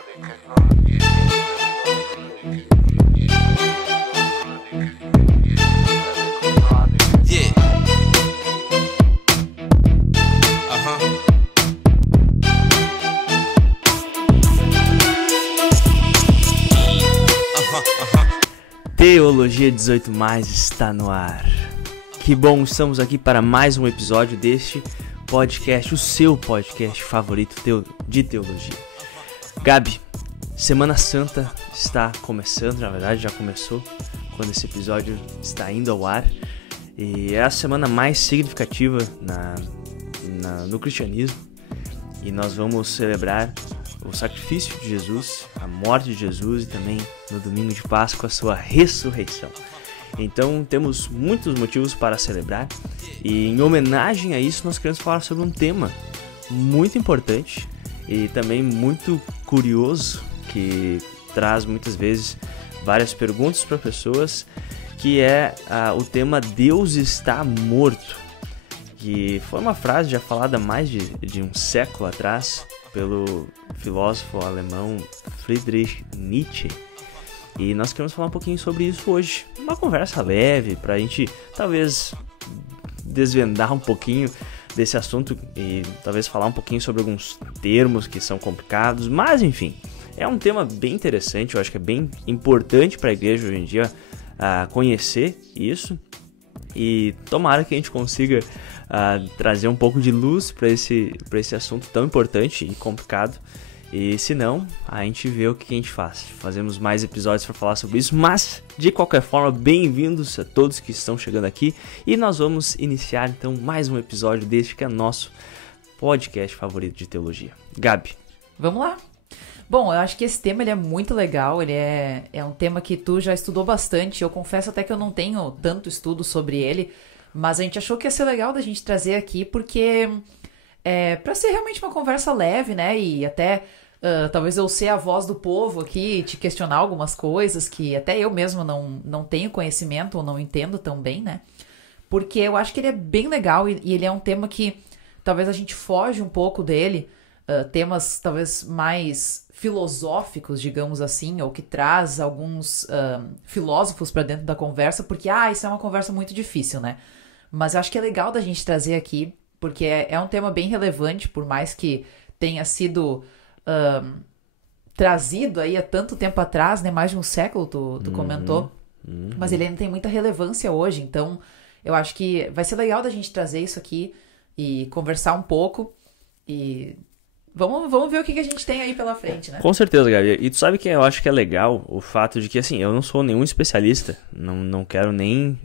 Yeah. Uh-huh. Teologia 18+, está no ar. Que bom, estamos aqui para mais um episódio deste podcast, o seu podcast favorito de teologia. Gabi, Semana Santa está começando, na verdade já começou quando esse episódio está indo ao ar. E é a semana mais significativa no cristianismo. E nós vamos celebrar o sacrifício de Jesus, a morte de Jesus e também no domingo de Páscoa a sua ressurreição. Então temos muitos motivos para celebrar e em homenagem a isso nós queremos falar sobre um tema muito importante e também muito curioso, que traz muitas vezes várias perguntas para pessoas, que é o tema Deus está morto, que foi uma frase já falada há mais de um século atrás pelo filósofo alemão Friedrich Nietzsche. E nós queremos falar um pouquinho sobre isso hoje. Uma conversa leve, para a gente talvez desvendar um pouquinho desse assunto e talvez falar um pouquinho sobre alguns termos que são complicados. Mas enfim, é um tema bem interessante, eu acho que é bem importante para a igreja hoje em dia conhecer isso. E tomara que a gente consiga trazer um pouco de luz para esse assunto tão importante e complicado. E se não, a gente vê o que a gente faz. Fazemos mais episódios para falar sobre isso, mas de qualquer forma, bem-vindos a todos que estão chegando aqui. E nós vamos iniciar então mais um episódio deste que é nosso podcast favorito de teologia. Gabi. Vamos lá. Bom, eu acho que esse tema ele é muito legal, ele é um tema que tu já estudou bastante. Eu confesso até que eu não tenho tanto estudo sobre ele, mas a gente achou que ia ser legal da gente trazer aqui, porque para ser realmente uma conversa leve, né, e até talvez eu ser a voz do povo aqui, te questionar algumas coisas que até eu mesmo não tenho conhecimento ou não entendo tão bem, né, porque eu acho que ele é bem legal e ele é um tema que talvez a gente foge um pouco dele, temas talvez mais filosóficos, digamos assim, ou que traz alguns filósofos para dentro da conversa, porque isso é uma conversa muito difícil, né? Mas eu acho que é legal da gente trazer aqui, porque é um tema bem relevante, por mais que tenha sido trazido aí há tanto tempo atrás, né? Mais de um século, tu comentou, mas ele ainda tem muita relevância hoje, então eu acho que vai ser legal da gente trazer isso aqui e conversar um pouco e vamos ver o que a gente tem aí pela frente, né? Com certeza, Gabi. E tu sabe que eu acho que é legal o fato de que, assim, eu não sou nenhum especialista, não quero nem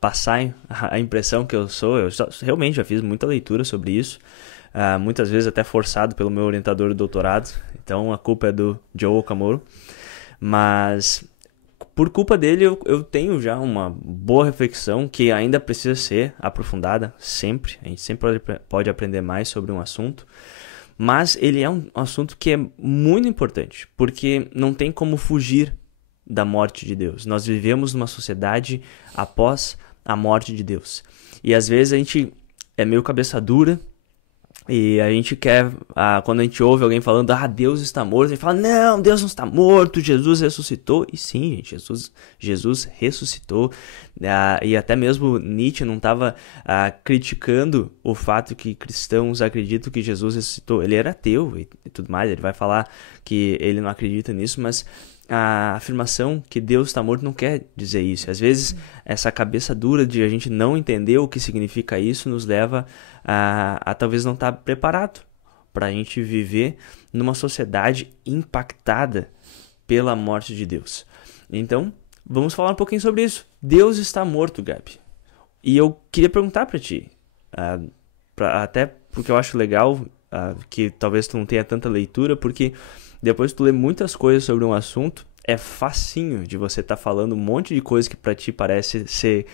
passar a impressão que eu sou. Eu realmente já fiz muita leitura sobre isso, muitas vezes até forçado pelo meu orientador do doutorado, então a culpa é do Joe Okamoro, mas por culpa dele eu tenho já uma boa reflexão que ainda precisa ser aprofundada sempre. A gente sempre pode aprender mais sobre um assunto. Mas ele é um assunto que é muito importante, porque não tem como fugir da morte de Deus. Nós vivemos numa sociedade após a morte de Deus. E às vezes a gente é meio cabeça dura e a gente quer, quando a gente ouve alguém falando, Deus está morto, a gente fala, não, Deus não está morto, Jesus ressuscitou. E sim, gente, Jesus ressuscitou. E até mesmo Nietzsche não estava criticando o fato que cristãos acreditam que Jesus ressuscitou. Ele era ateu e tudo mais, ele vai falar que ele não acredita nisso, mas a afirmação que Deus está morto não quer dizer isso. Às vezes, essa cabeça dura de a gente não entender o que significa isso nos leva a talvez não estar preparado para a gente viver numa sociedade impactada pela morte de Deus. Então, vamos falar um pouquinho sobre isso. Deus está morto, Gabi. E eu queria perguntar para ti, até porque eu acho legal que talvez tu não tenha tanta leitura, porque depois que tu lê muitas coisas sobre um assunto, é facinho de você estar falando um monte de coisa que pra ti parece ser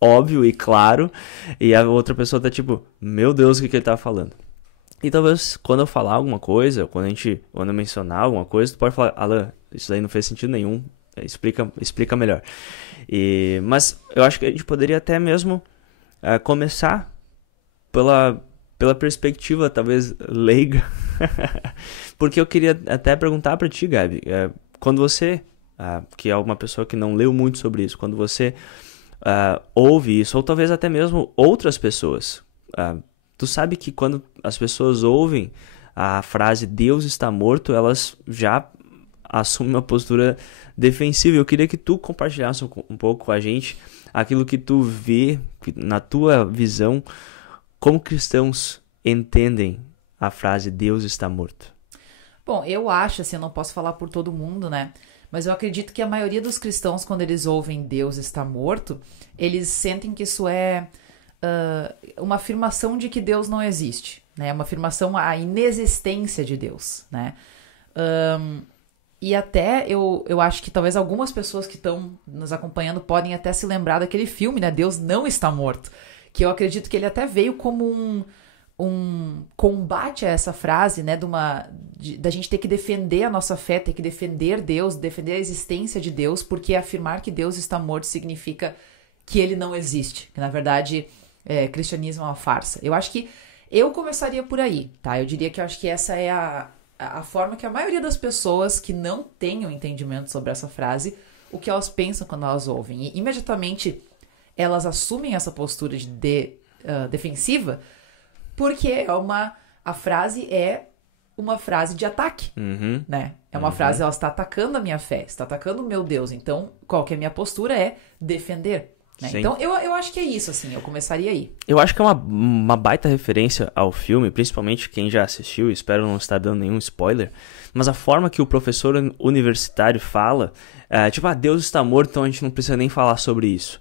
óbvio e claro, e a outra pessoa tá tipo, meu Deus, o que ele tá falando? E talvez quando eu falar alguma coisa, quando eu mencionar alguma coisa, tu pode falar, Alan, isso daí não fez sentido nenhum, explica melhor. Mas eu acho que a gente poderia até mesmo começar pela perspectiva talvez leiga, porque eu queria até perguntar para ti, Gabi, quando você, que é uma pessoa que não leu muito sobre isso, quando você ouve isso, ou talvez até mesmo outras pessoas, tu sabe que quando as pessoas ouvem a frase Deus está morto, elas já assumem uma postura defensiva. Eu queria que tu compartilhasse um pouco com a gente aquilo que tu vê, na tua visão, como cristãos entendem a frase Deus está morto. Bom, eu acho, assim, eu não posso falar por todo mundo, né? Mas eu acredito que a maioria dos cristãos, quando eles ouvem Deus está morto, eles sentem que isso é uma afirmação de que Deus não existe, né? Uma afirmação à inexistência de Deus, né? E até eu acho que talvez algumas pessoas que estão nos acompanhando podem até se lembrar daquele filme, né? Deus não está morto. Que eu acredito que ele até veio como um combate a essa frase, né? Da gente ter que defender a nossa fé, ter que defender Deus, defender a existência de Deus, porque afirmar que Deus está morto significa que ele não existe. Que na verdade, cristianismo é uma farsa. Eu acho que eu começaria por aí, tá? Eu diria que eu acho que essa é a forma que a maioria das pessoas que não têm um entendimento sobre essa frase, o que elas pensam quando elas ouvem. E imediatamente elas assumem essa postura defensiva, porque a frase é uma frase de ataque, né? É uma frase, ela está atacando a minha fé, está atacando o meu Deus. Então, qual que é a minha postura? É defender. Né? Então, eu acho que é isso, assim, eu começaria aí. Eu acho que é uma baita referência ao filme, principalmente quem já assistiu, espero não estar dando nenhum spoiler, mas a forma que o professor universitário fala, Deus está morto, então a gente não precisa nem falar sobre isso.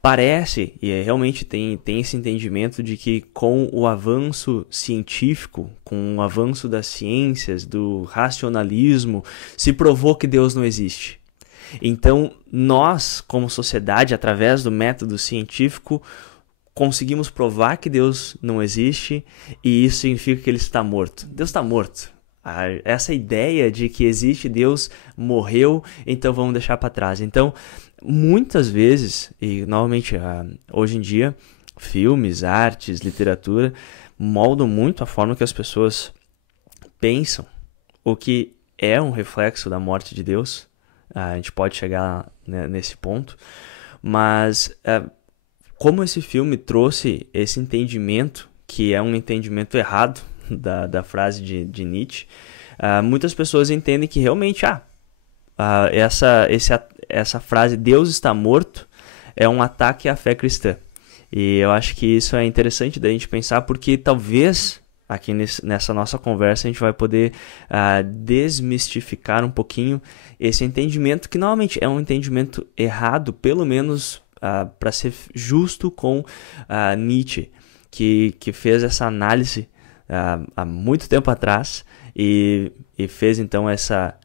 Parece, e realmente tem esse entendimento de que com o avanço científico, com o avanço das ciências, do racionalismo, se provou que Deus não existe. Então, nós, como sociedade, através do método científico, conseguimos provar que Deus não existe e isso significa que ele está morto. Deus está morto. Essa ideia de que existe Deus morreu, então vamos deixar para trás. Então, muitas vezes, e normalmente hoje em dia, filmes, artes, literatura, moldam muito a forma que as pessoas pensam, o que é um reflexo da morte de Deus. A gente pode chegar nesse ponto, mas como esse filme trouxe esse entendimento, que é um entendimento errado da frase de Nietzsche, muitas pessoas entendem que realmente essa frase Deus está morto é um ataque à fé cristã. E eu acho que isso é interessante da gente pensar, porque talvez aqui nessa nossa conversa a gente vai poder desmistificar um pouquinho esse entendimento, que normalmente é um entendimento errado, pelo menos para ser justo com Nietzsche, que fez essa análise há muito tempo atrás e fez então essa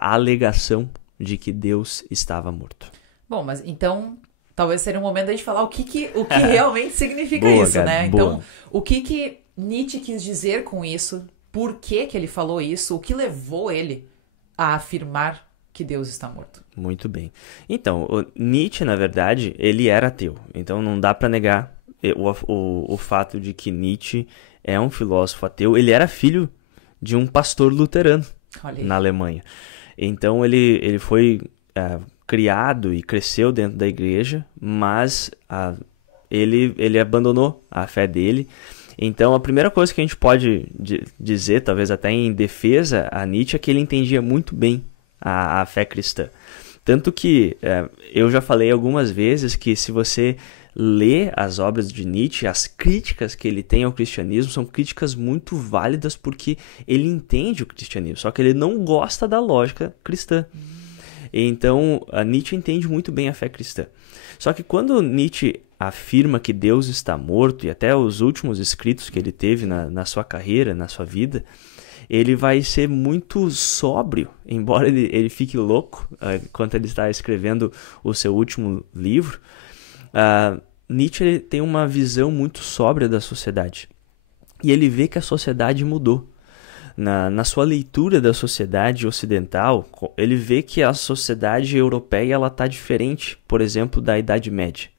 alegação de que Deus estava morto. Bom, mas então talvez seria um momento da gente falar o que realmente significa boa, isso, Gabi, né? boa. Então, o que Nietzsche quis dizer com isso, por que ele falou isso, o que levou ele a afirmar que Deus está morto. Muito bem. Então, o Nietzsche, na verdade, ele era ateu. Então, não dá para negar o fato de que Nietzsche é um filósofo ateu. Ele era filho de um pastor luterano na Alemanha. Então, ele foi criado e cresceu dentro da igreja, mas ele abandonou a fé dele. Então, a primeira coisa que a gente pode dizer, talvez até em defesa a Nietzsche, é que ele entendia muito bem a fé cristã. Tanto que eu já falei algumas vezes que se você lê as obras de Nietzsche, as críticas que ele tem ao cristianismo são críticas muito válidas, porque ele entende o cristianismo, só que ele não gosta da lógica cristã. Então, a Nietzsche entende muito bem a fé cristã. Só que quando Nietzsche afirma que Deus está morto, e até os últimos escritos que ele teve na sua carreira, na sua vida, ele vai ser muito sóbrio, embora ele fique louco enquanto ele está escrevendo o seu último livro. Nietzsche tem uma visão muito sóbria da sociedade. E ele vê que a sociedade mudou. Na sua leitura da sociedade ocidental, ele vê que a sociedade europeia está diferente, por exemplo, da Idade Média.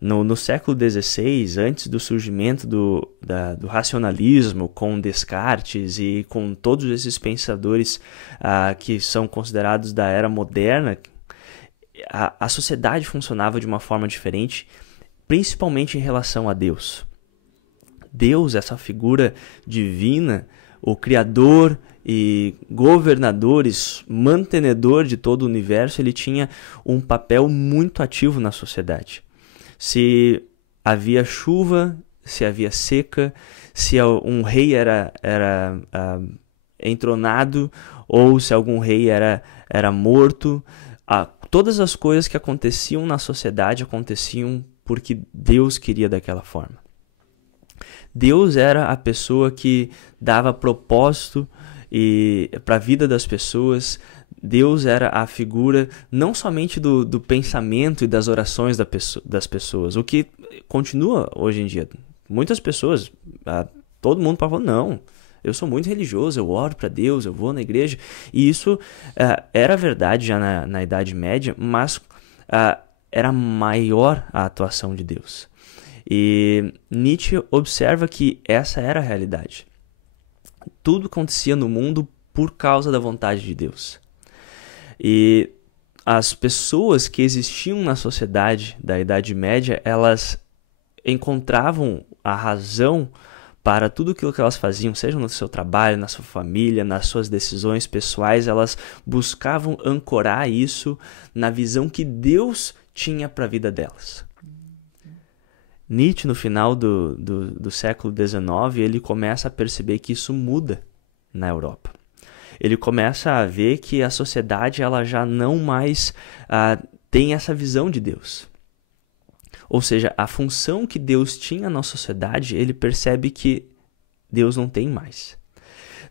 No século XVI, antes do surgimento do racionalismo, com Descartes e com todos esses pensadores que são considerados da era moderna, a sociedade funcionava de uma forma diferente, principalmente em relação a Deus. Deus, essa figura divina, o Criador e governador, mantenedor de todo o universo, ele tinha um papel muito ativo na sociedade. Se havia chuva, se havia seca, se um rei era entronado ou se algum rei era morto, todas as coisas que aconteciam na sociedade aconteciam porque Deus queria daquela forma. Deus era a pessoa que dava propósito para a vida das pessoas. Deus era a figura não somente do pensamento e das orações das pessoas, o que continua hoje em dia. Muitas pessoas, todo mundo fala, não, eu sou muito religioso, eu oro para Deus, eu vou na igreja. E isso era verdade já na Idade Média, mas era maior a atuação de Deus. E Nietzsche observa que essa era a realidade. Tudo acontecia no mundo por causa da vontade de Deus. E as pessoas que existiam na sociedade da Idade Média, elas encontravam a razão para tudo aquilo que elas faziam, seja no seu trabalho, na sua família, nas suas decisões pessoais. Elas buscavam ancorar isso na visão que Deus tinha para a vida delas. Nietzsche, no final do século XIX, ele começa a perceber que isso muda na Europa. Ele começa a ver que a sociedade ela já não mais tem essa visão de Deus. Ou seja, a função que Deus tinha na sociedade, ele percebe que Deus não tem mais.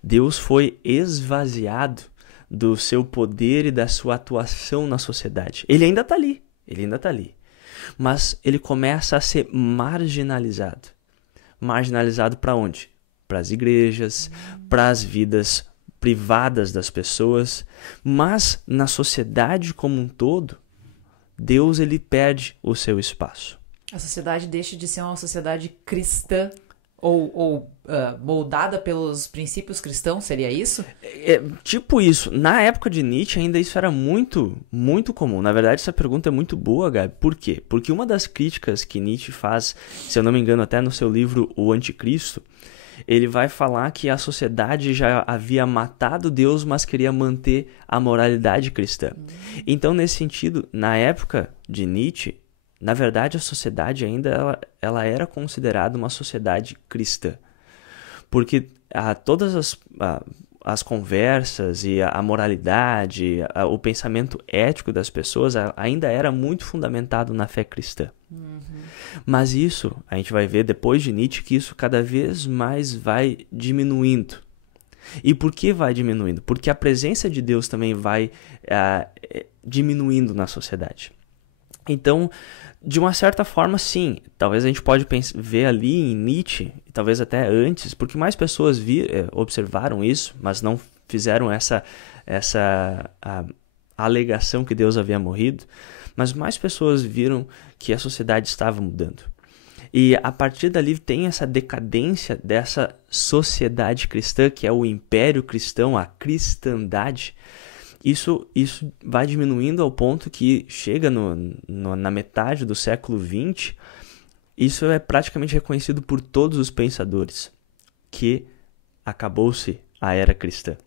Deus foi esvaziado do seu poder e da sua atuação na sociedade. Ele ainda está ali, mas ele começa a ser marginalizado. Marginalizado para onde? Para as igrejas, para as vidas privadas das pessoas, mas na sociedade como um todo, Deus ele perde o seu espaço. A sociedade deixa de ser uma sociedade cristã ou moldada pelos princípios cristãos, seria isso? Tipo isso. Na época de Nietzsche ainda isso era muito, muito comum. Na verdade, essa pergunta é muito boa, Gabi. Por quê? Porque uma das críticas que Nietzsche faz, se eu não me engano, até no seu livro O Anticristo, ele vai falar que a sociedade já havia matado Deus, mas queria manter a moralidade cristã. Então, nesse sentido, na época de Nietzsche, na verdade, a sociedade ainda ela era considerada uma sociedade cristã. Porque todas as conversas e a moralidade, o pensamento ético das pessoas ainda era muito fundamentado na fé cristã. Mas isso, a gente vai ver depois de Nietzsche que isso cada vez mais vai diminuindo. E por que vai diminuindo? Porque a presença de Deus também vai diminuindo na sociedade. Então, de uma certa forma, sim, talvez a gente pode ver ali em Nietzsche, talvez até antes, porque mais pessoas observaram isso, mas não fizeram essa alegação que Deus havia morrido, mas mais pessoas viram que a sociedade estava mudando. E a partir dali tem essa decadência dessa sociedade cristã, que é o império cristão, a cristandade. Isso vai diminuindo ao ponto que chega na metade do século XX, isso é praticamente reconhecido por todos os pensadores, que acabou-se a era cristã.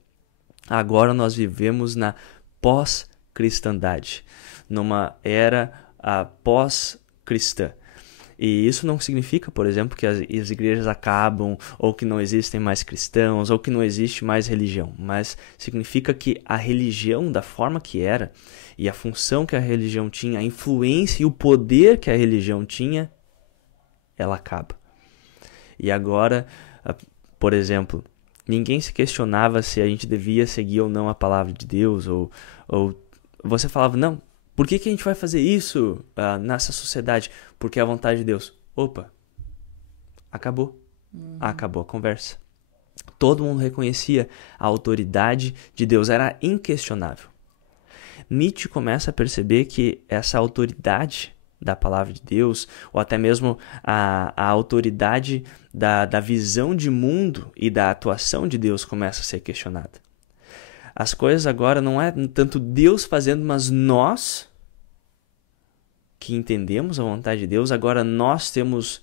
Agora nós vivemos na pós-cristandade, numa era pós-cristã. E isso não significa, por exemplo, que as igrejas acabam, ou que não existem mais cristãos, ou que não existe mais religião. Mas significa que a religião, da forma que era, e a função que a religião tinha, a influência e o poder que a religião tinha, ela acaba. E agora, por exemplo, ninguém se questionava se a gente devia seguir ou não a palavra de Deus, ou você falava, não, por que a gente vai fazer isso nessa sociedade? Porque é a vontade de Deus. Opa, acabou. Acabou a conversa. Todo mundo reconhecia a autoridade de Deus, era inquestionável. Nietzsche começa a perceber que essa autoridade da palavra de Deus, ou até mesmo a autoridade da visão de mundo e da atuação de Deus começa a ser questionada. As coisas agora não é tanto Deus fazendo, mas nós que entendemos a vontade de Deus, agora nós temos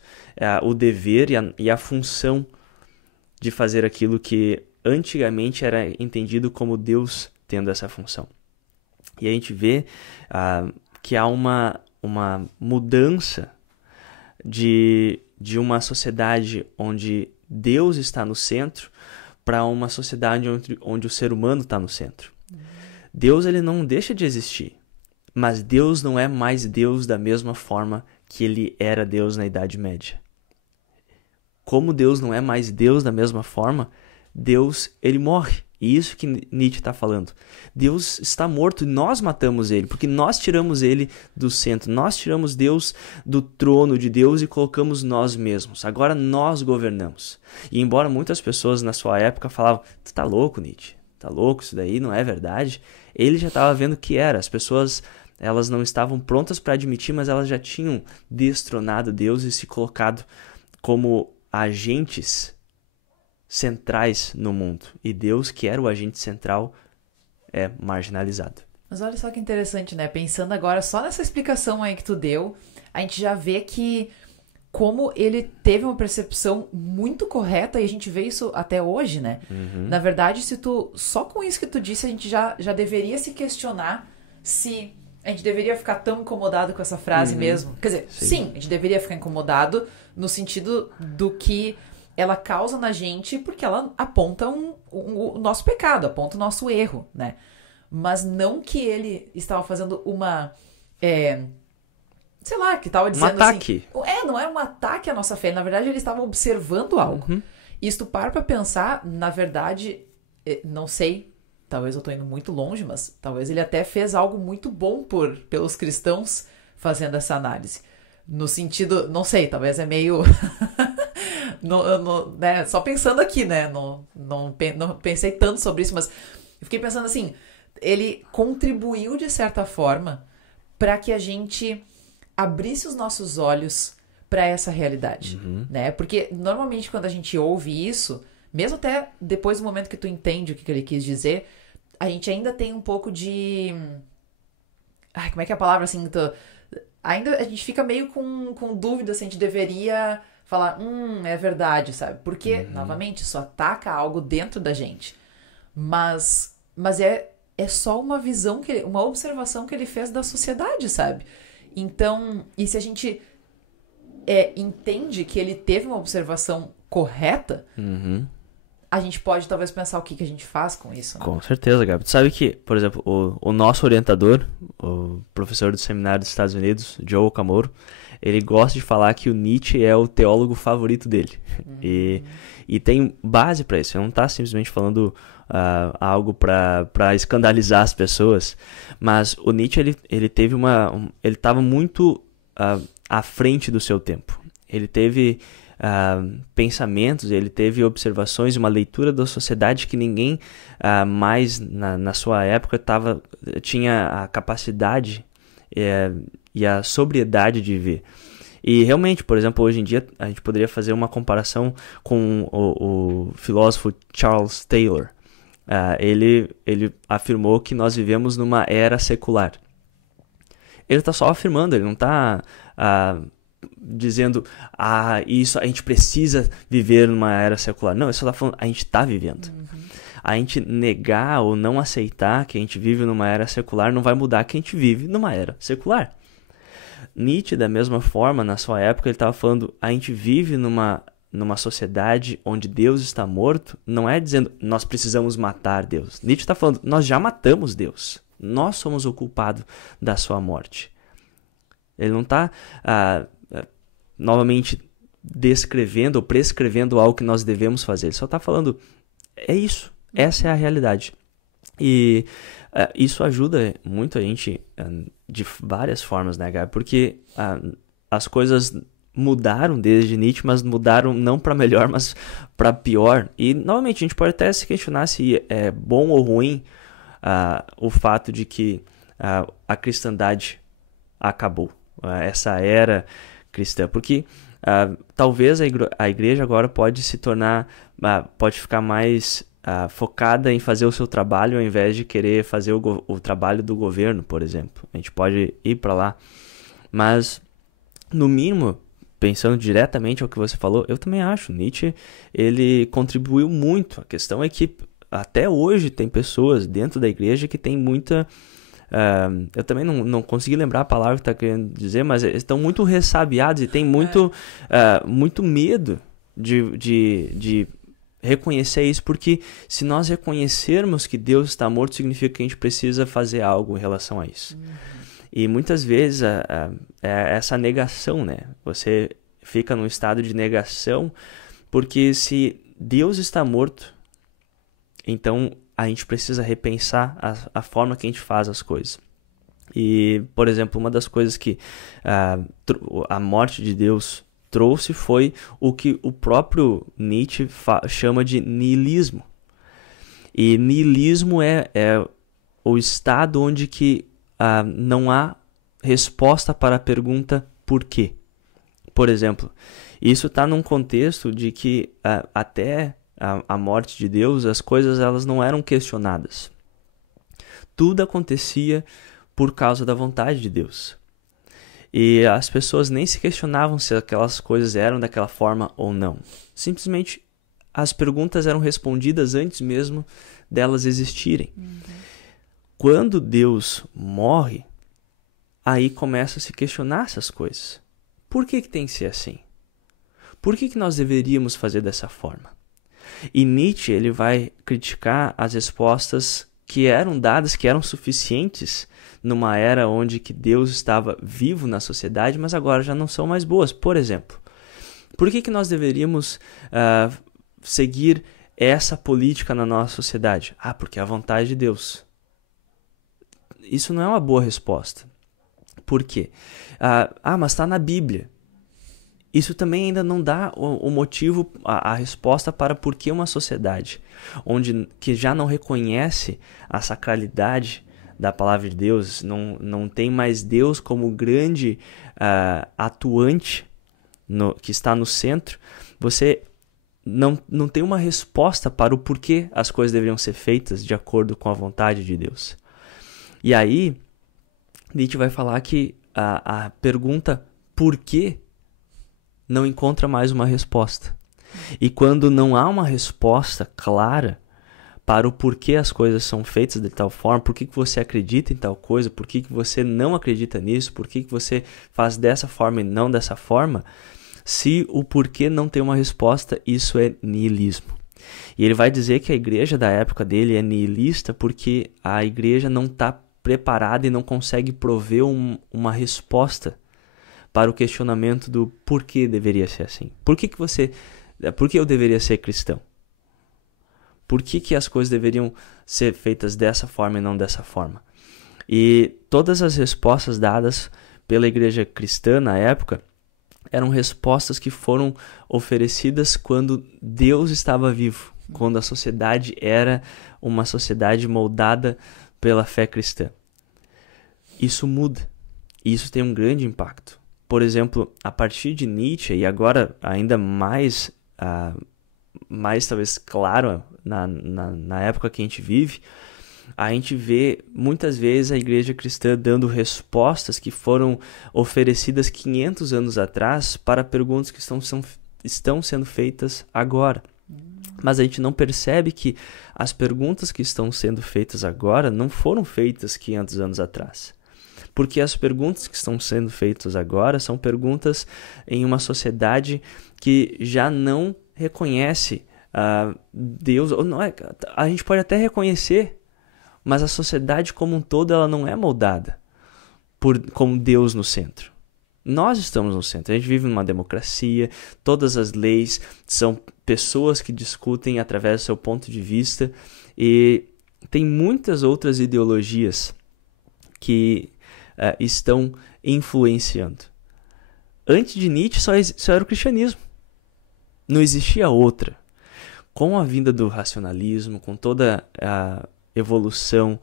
o dever e a função de fazer aquilo que antigamente era entendido como Deus tendo essa função. E a gente vê que há uma mudança de uma sociedade onde Deus está no centro para uma sociedade onde o ser humano está no centro. Deus, ele não deixa de existir, mas Deus não é mais Deus da mesma forma que ele era Deus na Idade Média. Como Deus não é mais Deus da mesma forma, Deus, ele morre. E isso que Nietzsche está falando. Deus está morto e nós matamos ele, porque nós tiramos ele do centro. Nós tiramos Deus do trono de Deus e colocamos nós mesmos. Agora nós governamos. E embora muitas pessoas na sua época falavam, tu tá louco, Nietzsche, tá louco, isso daí não é verdade. Ele já estava vendo o que era. As pessoas, elas não estavam prontas para admitir, mas elas já tinham destronado Deus e se colocado como agentes centrais no mundo. E Deus, que era o agente central, é marginalizado. Mas olha só que interessante, né? Pensando agora só nessa explicação aí que tu deu, a gente já vê que como ele teve uma percepção muito correta, e a gente vê isso até hoje, né? Na verdade, só com isso que tu disse, a gente já deveria se questionar se a gente deveria ficar tão incomodado com essa frase mesmo. Quer dizer, sim, a gente deveria ficar incomodado no sentido do que ela causa na gente, porque ela aponta o nosso pecado, aponta o nosso erro, né? Mas não que ele estava fazendo sei lá, que estava dizendo ataque. Assim... não é um ataque à nossa fé. Na verdade, ele estava observando algo. E se tu para pra pensar, na verdade, não sei, talvez eu tô indo muito longe, mas talvez ele até fez algo muito bom pelos cristãos fazendo essa análise. No sentido, não sei, talvez é meio... né? Só pensando aqui, né? Não pensei tanto sobre isso, mas eu fiquei pensando assim, ele contribuiu de certa forma para que a gente abrisse os nossos olhos para essa realidade, né? Porque normalmente quando a gente ouve isso, mesmo até depois do momento que tu entende o que ele quis dizer, a gente ainda tem um pouco de... como é que é a palavra assim? Ainda a gente fica meio com dúvida se a gente deveria falar, é verdade, sabe? Porque, novamente, isso ataca algo dentro da gente. Mas é só uma visão, uma observação que ele fez da sociedade, sabe? Então, e se a gente entende que ele teve uma observação correta, a gente pode talvez pensar o que a gente faz com isso, né? Com certeza, Gabi. Tu sabe que, por exemplo, o nosso orientador, o professor do seminário dos Estados Unidos, Joe Camoro, ele gosta de falar que o Nietzsche é o teólogo favorito dele. E tem base para isso. Ele não está simplesmente falando algo para escandalizar as pessoas. Mas o Nietzsche, ele teve ele estava muito à frente do seu tempo. Ele teve pensamentos, ele teve observações, uma leitura da sociedade que ninguém mais na sua época tinha a capacidade e a sobriedade de ver. E realmente, por exemplo, hoje em dia a gente poderia fazer uma comparação com o filósofo Charles Taylor. Ele afirmou que nós vivemos numa era secular. Ele está só afirmando, ele não está dizendo isso, a gente precisa viver numa era secular. Não, ele só está falando, a gente está vivendo. A gente negar ou não aceitar que a gente vive numa era secular não vai mudar que a gente vive numa era secular. Nietzsche, da mesma forma, na sua época, ele estava falando, a gente vive numa sociedade onde Deus está morto, não é dizendo, nós precisamos matar Deus. Nietzsche está falando, nós já matamos Deus. Nós somos o culpado da sua morte. Ele não está, novamente, descrevendo ou prescrevendo algo que nós devemos fazer. Ele só está falando, é isso, essa é a realidade. E isso ajuda muito a gente de várias formas, né, Gabi? Porque as coisas mudaram desde Nietzsche, mas mudaram não para melhor, mas para pior. E, novamente, a gente pode até se questionar se é bom ou ruim o fato de que a cristandade acabou. essa era cristã, porque talvez a igreja agora pode se tornar, pode ficar mais focada em fazer o seu trabalho ao invés de querer fazer o trabalho do governo, por exemplo. A gente pode ir para lá, mas no mínimo, pensando diretamente ao que você falou, eu também acho, Nietzsche, ele contribuiu muito. A questão é que até hoje tem pessoas dentro da igreja que tem muita... eu também não consegui lembrar a palavra que está querendo dizer, mas eles estão muito ressabiados e tem muito medo de reconhecer isso, porque se nós reconhecermos que Deus está morto, significa que a gente precisa fazer algo em relação a isso. E muitas vezes é essa negação, né? Você fica num estado de negação, porque se Deus está morto, então a gente precisa repensar a forma que a gente faz as coisas. E, por exemplo, uma das coisas que a morte de Deus trouxe foi o que o próprio Nietzsche chama de niilismo. E niilismo é o estado onde que não há resposta para a pergunta por quê. Por exemplo, isso está num contexto de que até a morte de Deus, as coisas elas não eram questionadas. Tudo acontecia por causa da vontade de Deus. E as pessoas nem se questionavam se aquelas coisas eram daquela forma ou não. Simplesmente as perguntas eram respondidas antes mesmo delas existirem. Quando Deus morre, aí começa a se questionar essas coisas. Por que tem que ser assim? Por que nós deveríamos fazer dessa forma? E Nietzsche ele vai criticar as respostas que eram dadas, que eram suficientes numa era onde que Deus estava vivo na sociedade, mas agora já não são mais boas. Por exemplo, por que nós deveríamos seguir essa política na nossa sociedade? Porque é a vontade de Deus. Isso não é uma boa resposta. Por quê? Mas está na Bíblia. Isso também ainda não dá o motivo, a resposta para por que uma sociedade que já não reconhece a sacralidade da palavra de Deus, não tem mais Deus como grande atuante que está no centro, você não tem uma resposta para o porquê as coisas deveriam ser feitas de acordo com a vontade de Deus. E aí, Nietzsche vai falar que a pergunta por quê não encontra mais uma resposta. E quando não há uma resposta clara para o porquê as coisas são feitas de tal forma, por que você acredita em tal coisa, por que você não acredita nisso, por que você faz dessa forma e não dessa forma, se o porquê não tem uma resposta, isso é niilismo. E ele vai dizer que a igreja da época dele é niilista porque a igreja não está preparada e não consegue prover uma resposta para o questionamento do porquê deveria ser assim. Por que eu deveria ser cristão? Por que as coisas deveriam ser feitas dessa forma e não dessa forma? E todas as respostas dadas pela igreja cristã na época eram respostas que foram oferecidas quando Deus estava vivo, quando a sociedade era uma sociedade moldada pela fé cristã. Isso muda, e isso tem um grande impacto. Por exemplo, a partir de Nietzsche, e agora ainda mais talvez claro na época que a gente vive, a gente vê muitas vezes a igreja cristã dando respostas que foram oferecidas 500 anos atrás para perguntas que estão sendo feitas agora. Mas a gente não percebe que as perguntas que estão sendo feitas agora não foram feitas 500 anos atrás. Porque as perguntas que estão sendo feitas agora são perguntas em uma sociedade que já não reconhece Deus. Ou não a gente pode até reconhecer, mas a sociedade como um todo ela não é moldada com Deus no centro. Nós estamos no centro. A gente vive numa democracia, todas as leis são pessoas que discutem através do seu ponto de vista e tem muitas outras ideologias que estão influenciando. Antes de Nietzsche só era o cristianismo. Não existia outra. Com a vinda do racionalismo, com toda a evolução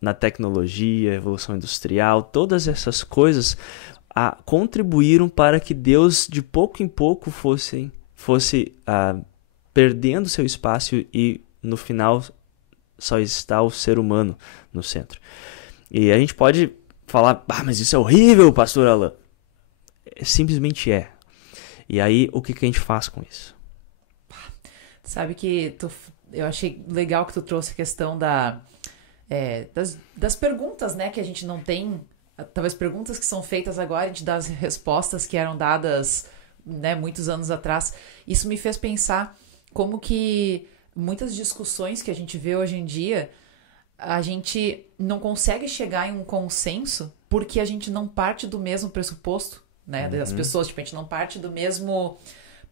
na tecnologia, evolução industrial, todas essas coisas contribuíram para que Deus de pouco em pouco fosse perdendo seu espaço e no final só está o ser humano no centro. E a gente pode falar, mas isso é horrível, pastor Alan. Simplesmente é. E aí, o que a gente faz com isso? Sabe que eu achei legal que tu trouxe a questão das perguntas, né, que a gente não tem, talvez perguntas que são feitas agora, a gente dá as respostas que eram dadas, né, muitos anos atrás. Isso me fez pensar como que muitas discussões que a gente vê hoje em dia, a gente não consegue chegar em um consenso porque a gente não parte do mesmo pressuposto, né, das pessoas, tipo, a gente não parte do mesmo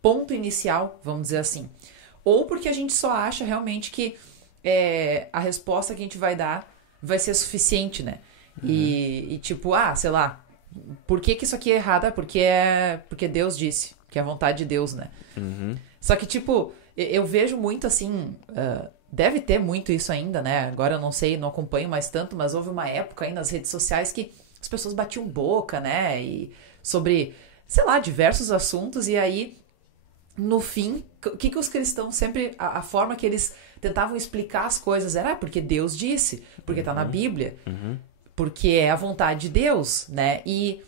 ponto inicial, vamos dizer assim. Ou porque a gente só acha realmente que a resposta que a gente vai dar vai ser suficiente, né? E tipo, sei lá, por que isso aqui é errado? Porque Deus disse, que é a vontade de Deus, né? Só que, tipo, eu vejo muito assim, deve ter muito isso ainda, né? Agora eu não sei, não acompanho mais tanto, mas houve uma época aí nas redes sociais que as pessoas batiam boca, né? E sobre, sei lá, diversos assuntos, e aí no fim, o que os cristãos sempre... A forma que eles tentavam explicar as coisas era porque Deus disse, porque tá na Bíblia, porque é a vontade de Deus, né? E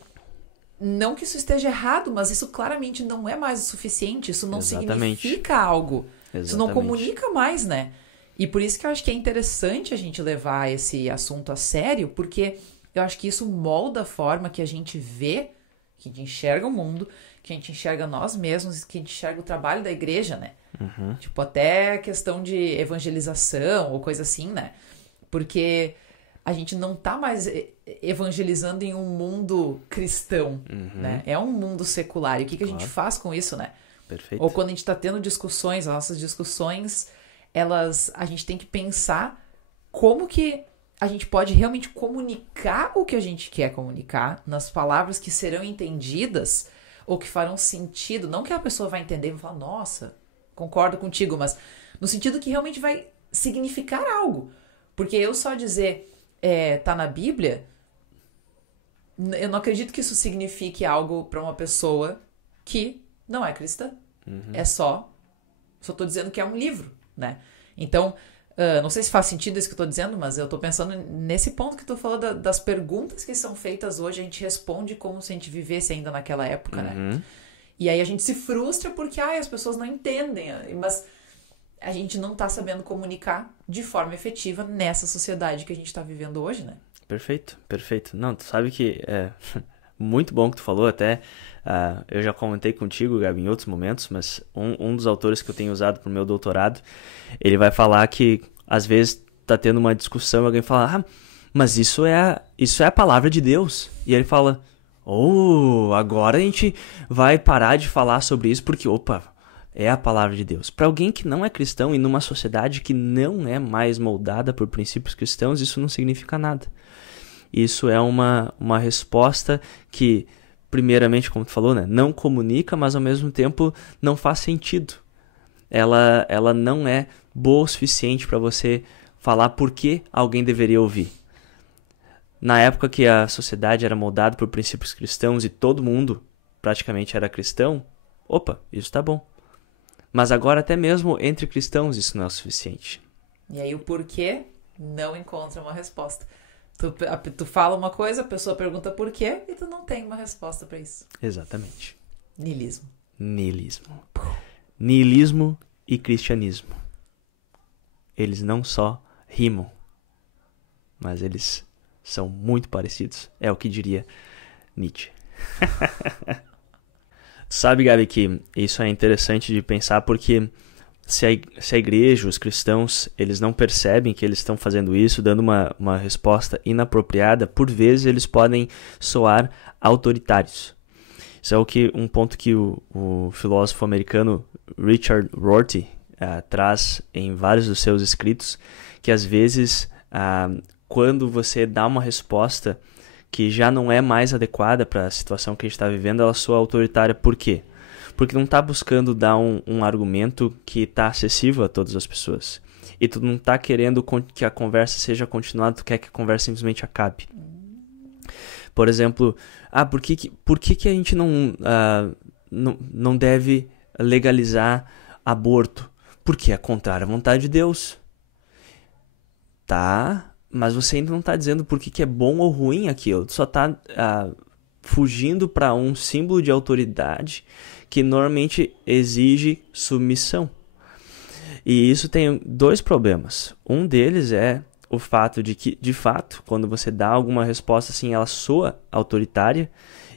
não que isso esteja errado, mas isso claramente não é mais o suficiente, isso não significa algo. Isso não comunica mais, né? E por isso que eu acho que é interessante a gente levar esse assunto a sério, porque eu acho que isso molda a forma que a gente vê, que a gente enxerga o mundo, que a gente enxerga nós mesmos, que a gente enxerga o trabalho da igreja, né? Tipo, até questão de evangelização ou coisa assim, né? Porque a gente não tá mais evangelizando em um mundo cristão, né? É um mundo secular. E o que a gente faz com isso, né? Perfeito. Ou quando a gente tá tendo discussões, as nossas discussões, a gente tem que pensar como que a gente pode realmente comunicar o que a gente quer comunicar nas palavras que serão entendidas ou que farão sentido. Não que a pessoa vai entender e vai falar, nossa, concordo contigo, mas no sentido que realmente vai significar algo. Porque eu só dizer tá na Bíblia, eu não acredito que isso signifique algo para uma pessoa que não é cristã. É só tô dizendo que é um livro, né? Então, não sei se faz sentido isso que eu tô dizendo, mas eu tô pensando nesse ponto que tu falou das perguntas que são feitas hoje, a gente responde como se a gente vivesse ainda naquela época, né? E aí a gente se frustra porque as pessoas não entendem, mas a gente não tá sabendo comunicar de forma efetiva nessa sociedade que a gente tá vivendo hoje, né? Perfeito, perfeito. Não, tu sabe que é muito bom que tu falou, até eu já comentei contigo, Gabi, em outros momentos, mas um dos autores que eu tenho usado pro meu doutorado, ele vai falar que às vezes tá tendo uma discussão e alguém fala, mas isso é a palavra de Deus. E ele fala, agora a gente vai parar de falar sobre isso porque, é a palavra de Deus. Para alguém que não é cristão e numa sociedade que não é mais moldada por princípios cristãos, isso não significa nada. Isso é uma resposta que, primeiramente, como tu falou, né, não comunica, mas ao mesmo tempo não faz sentido. Ela não é boa o suficiente para você falar por que alguém deveria ouvir. Na época que a sociedade era moldada por princípios cristãos e todo mundo praticamente era cristão, isso tá bom. Mas agora até mesmo entre cristãos isso não é o suficiente. E aí o porquê não encontra uma resposta. Tu fala uma coisa, a pessoa pergunta por quê e tu não tem uma resposta para isso. Exatamente. Niilismo. Niilismo e cristianismo. Eles não só rimam, mas eles são muito parecidos. É o que diria Nietzsche. Tu sabe, Gabi, que isso é interessante de pensar porque se a igreja, os cristãos, eles não percebem que eles estão fazendo isso, dando uma resposta inapropriada, por vezes eles podem soar autoritários. Isso é um ponto que o filósofo americano Richard Rorty traz em vários dos seus escritos, que às vezes quando você dá uma resposta que já não é mais adequada para a situação que a gente está vivendo, ela soa autoritária. Por quê? Porque não tá buscando dar um argumento que tá acessível a todas as pessoas. E tu não tá querendo que a conversa seja continuada, tu quer que a conversa simplesmente acabe. Por exemplo, por que a gente não deve legalizar aborto? Porque é contrário à vontade de Deus. Tá, mas você ainda não tá dizendo por que é bom ou ruim aquilo. Tu só tá fugindo para um símbolo de autoridade que normalmente exige submissão. E isso tem dois problemas. Um deles é o fato de que, de fato, quando você dá alguma resposta assim, ela soa autoritária,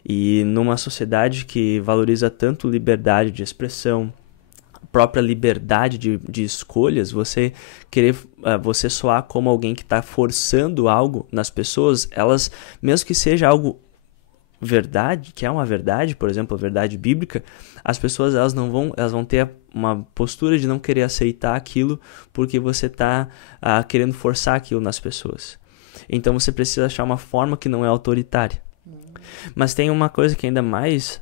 e numa sociedade que valoriza tanto liberdade de expressão, própria liberdade de escolhas, você soar como alguém que está forçando algo nas pessoas, elas, mesmo que seja algo verdade, que é uma verdade, por exemplo, a verdade bíblica, as pessoas elas vão ter uma postura de não querer aceitar aquilo porque você está querendo forçar aquilo nas pessoas. Então você precisa achar uma forma que não é autoritária. Mas tem uma coisa que ainda mais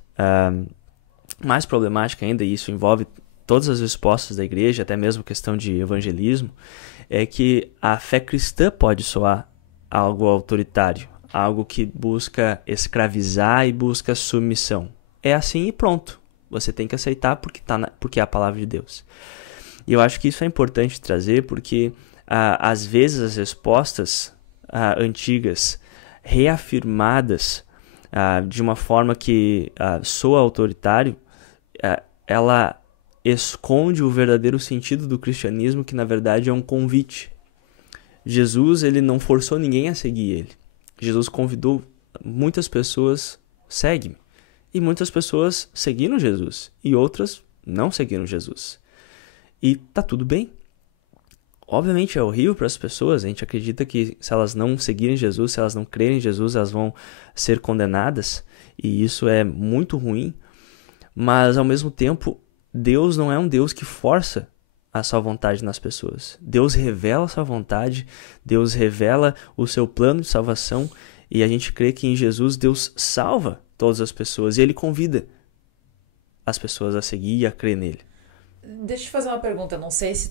problemática ainda, e isso envolve todas as respostas da igreja, até mesmo questão de evangelismo, é que a fé cristã pode soar algo autoritário, algo que busca escravizar e busca submissão. É assim e pronto. Você tem que aceitar porque é a palavra de Deus. E eu acho que isso é importante trazer porque, às vezes, as respostas antigas, reafirmadas de uma forma que soa autoritário, ela esconde o verdadeiro sentido do cristianismo, que na verdade é um convite. Jesus, ele não forçou ninguém a seguir ele. Jesus convidou muitas pessoas, segue-me. E muitas pessoas seguiram Jesus. E outras não seguiram Jesus. E tá tudo bem. Obviamente é horrível para as pessoas. A gente acredita que se elas não seguirem Jesus, se elas não crerem em Jesus, elas vão ser condenadas. E isso é muito ruim. Mas ao mesmo tempo, Deus não é um Deus que força a sua vontade nas pessoas. Deus revela a sua vontade, Deus revela o seu plano de salvação, e a gente crê que em Jesus Deus salva todas as pessoas e Ele convida as pessoas a seguir e a crer nele. Deixa eu te fazer uma pergunta, não sei se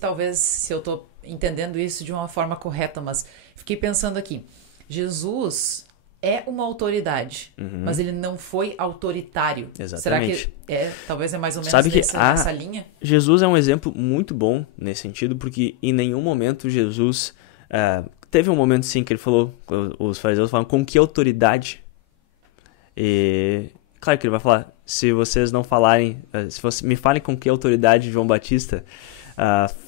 eu estou entendendo isso de uma forma correta, mas fiquei pensando aqui. Jesus é uma autoridade, mas ele não foi autoritário. Exatamente. Será que talvez é mais ou menos Sabe que nessa linha? Jesus é um exemplo muito bom nesse sentido, porque em nenhum momento Jesus... teve um momento sim que ele falou, os fariseus falam, com que autoridade? E claro que ele vai falar, se vocês não falarem, se vocês me falem com que autoridade João Batista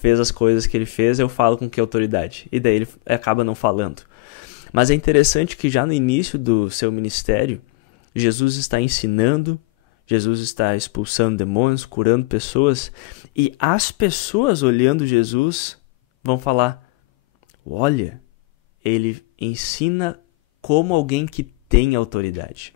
fez as coisas que ele fez, eu falo com que autoridade. E daí ele acaba não falando. Mas é interessante que já no início do seu ministério, Jesus está ensinando, Jesus está expulsando demônios, curando pessoas, e as pessoas olhando Jesus vão falar, olha, ele ensina como alguém que tem autoridade.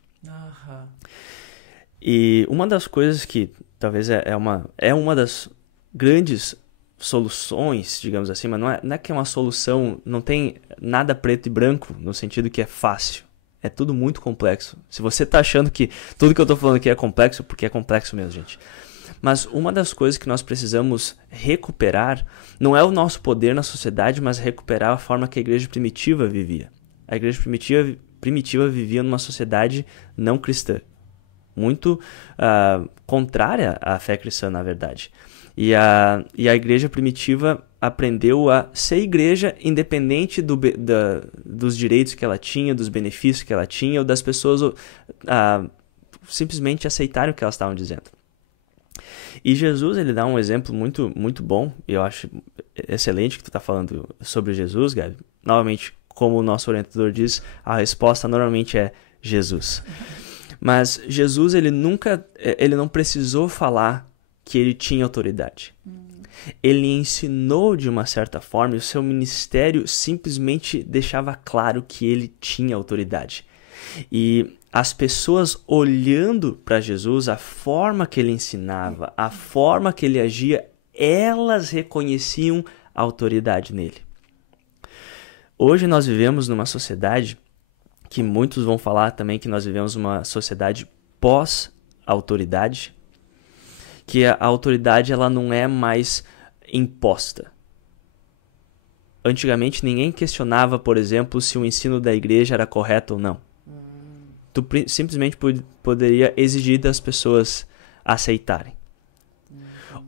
E uma das coisas que talvez é uma das grandes soluções, digamos assim, mas não é que é uma solução, não tem nada preto e branco no sentido que é fácil. É tudo muito complexo. Se você está achando que tudo que eu estou falando aqui é complexo, porque é complexo mesmo, gente. Mas uma das coisas que nós precisamos recuperar não é o nosso poder na sociedade, mas recuperar a forma que a igreja primitiva vivia. A igreja primitiva vivia numa sociedade não cristã, muito contrária à fé cristã, na verdade. E a igreja primitiva aprendeu a ser igreja independente dos direitos que ela tinha, dos benefícios que ela tinha, ou das pessoas simplesmente aceitarem o que elas estavam dizendo. E Jesus, ele dá um exemplo muito, muito bom, e eu acho excelente que tu está falando sobre Jesus, Gabi. Novamente, como o nosso orientador diz, a resposta normalmente é Jesus. Mas Jesus, ele não precisou falar que ele tinha autoridade. Ele ensinou de uma certa forma, e o seu ministério simplesmente deixava claro que ele tinha autoridade. E as pessoas olhando para Jesus, a forma que ele ensinava, a forma que ele agia, elas reconheciam a autoridade nele. Hoje nós vivemos numa sociedade que muitos vão falar também que nós vivemos uma sociedade pós-autoridade. que a autoridade ela não é mais imposta. Antigamente ninguém questionava, por exemplo, se o ensino da igreja era correto ou não. Tu simplesmente poderia exigir das pessoas aceitarem.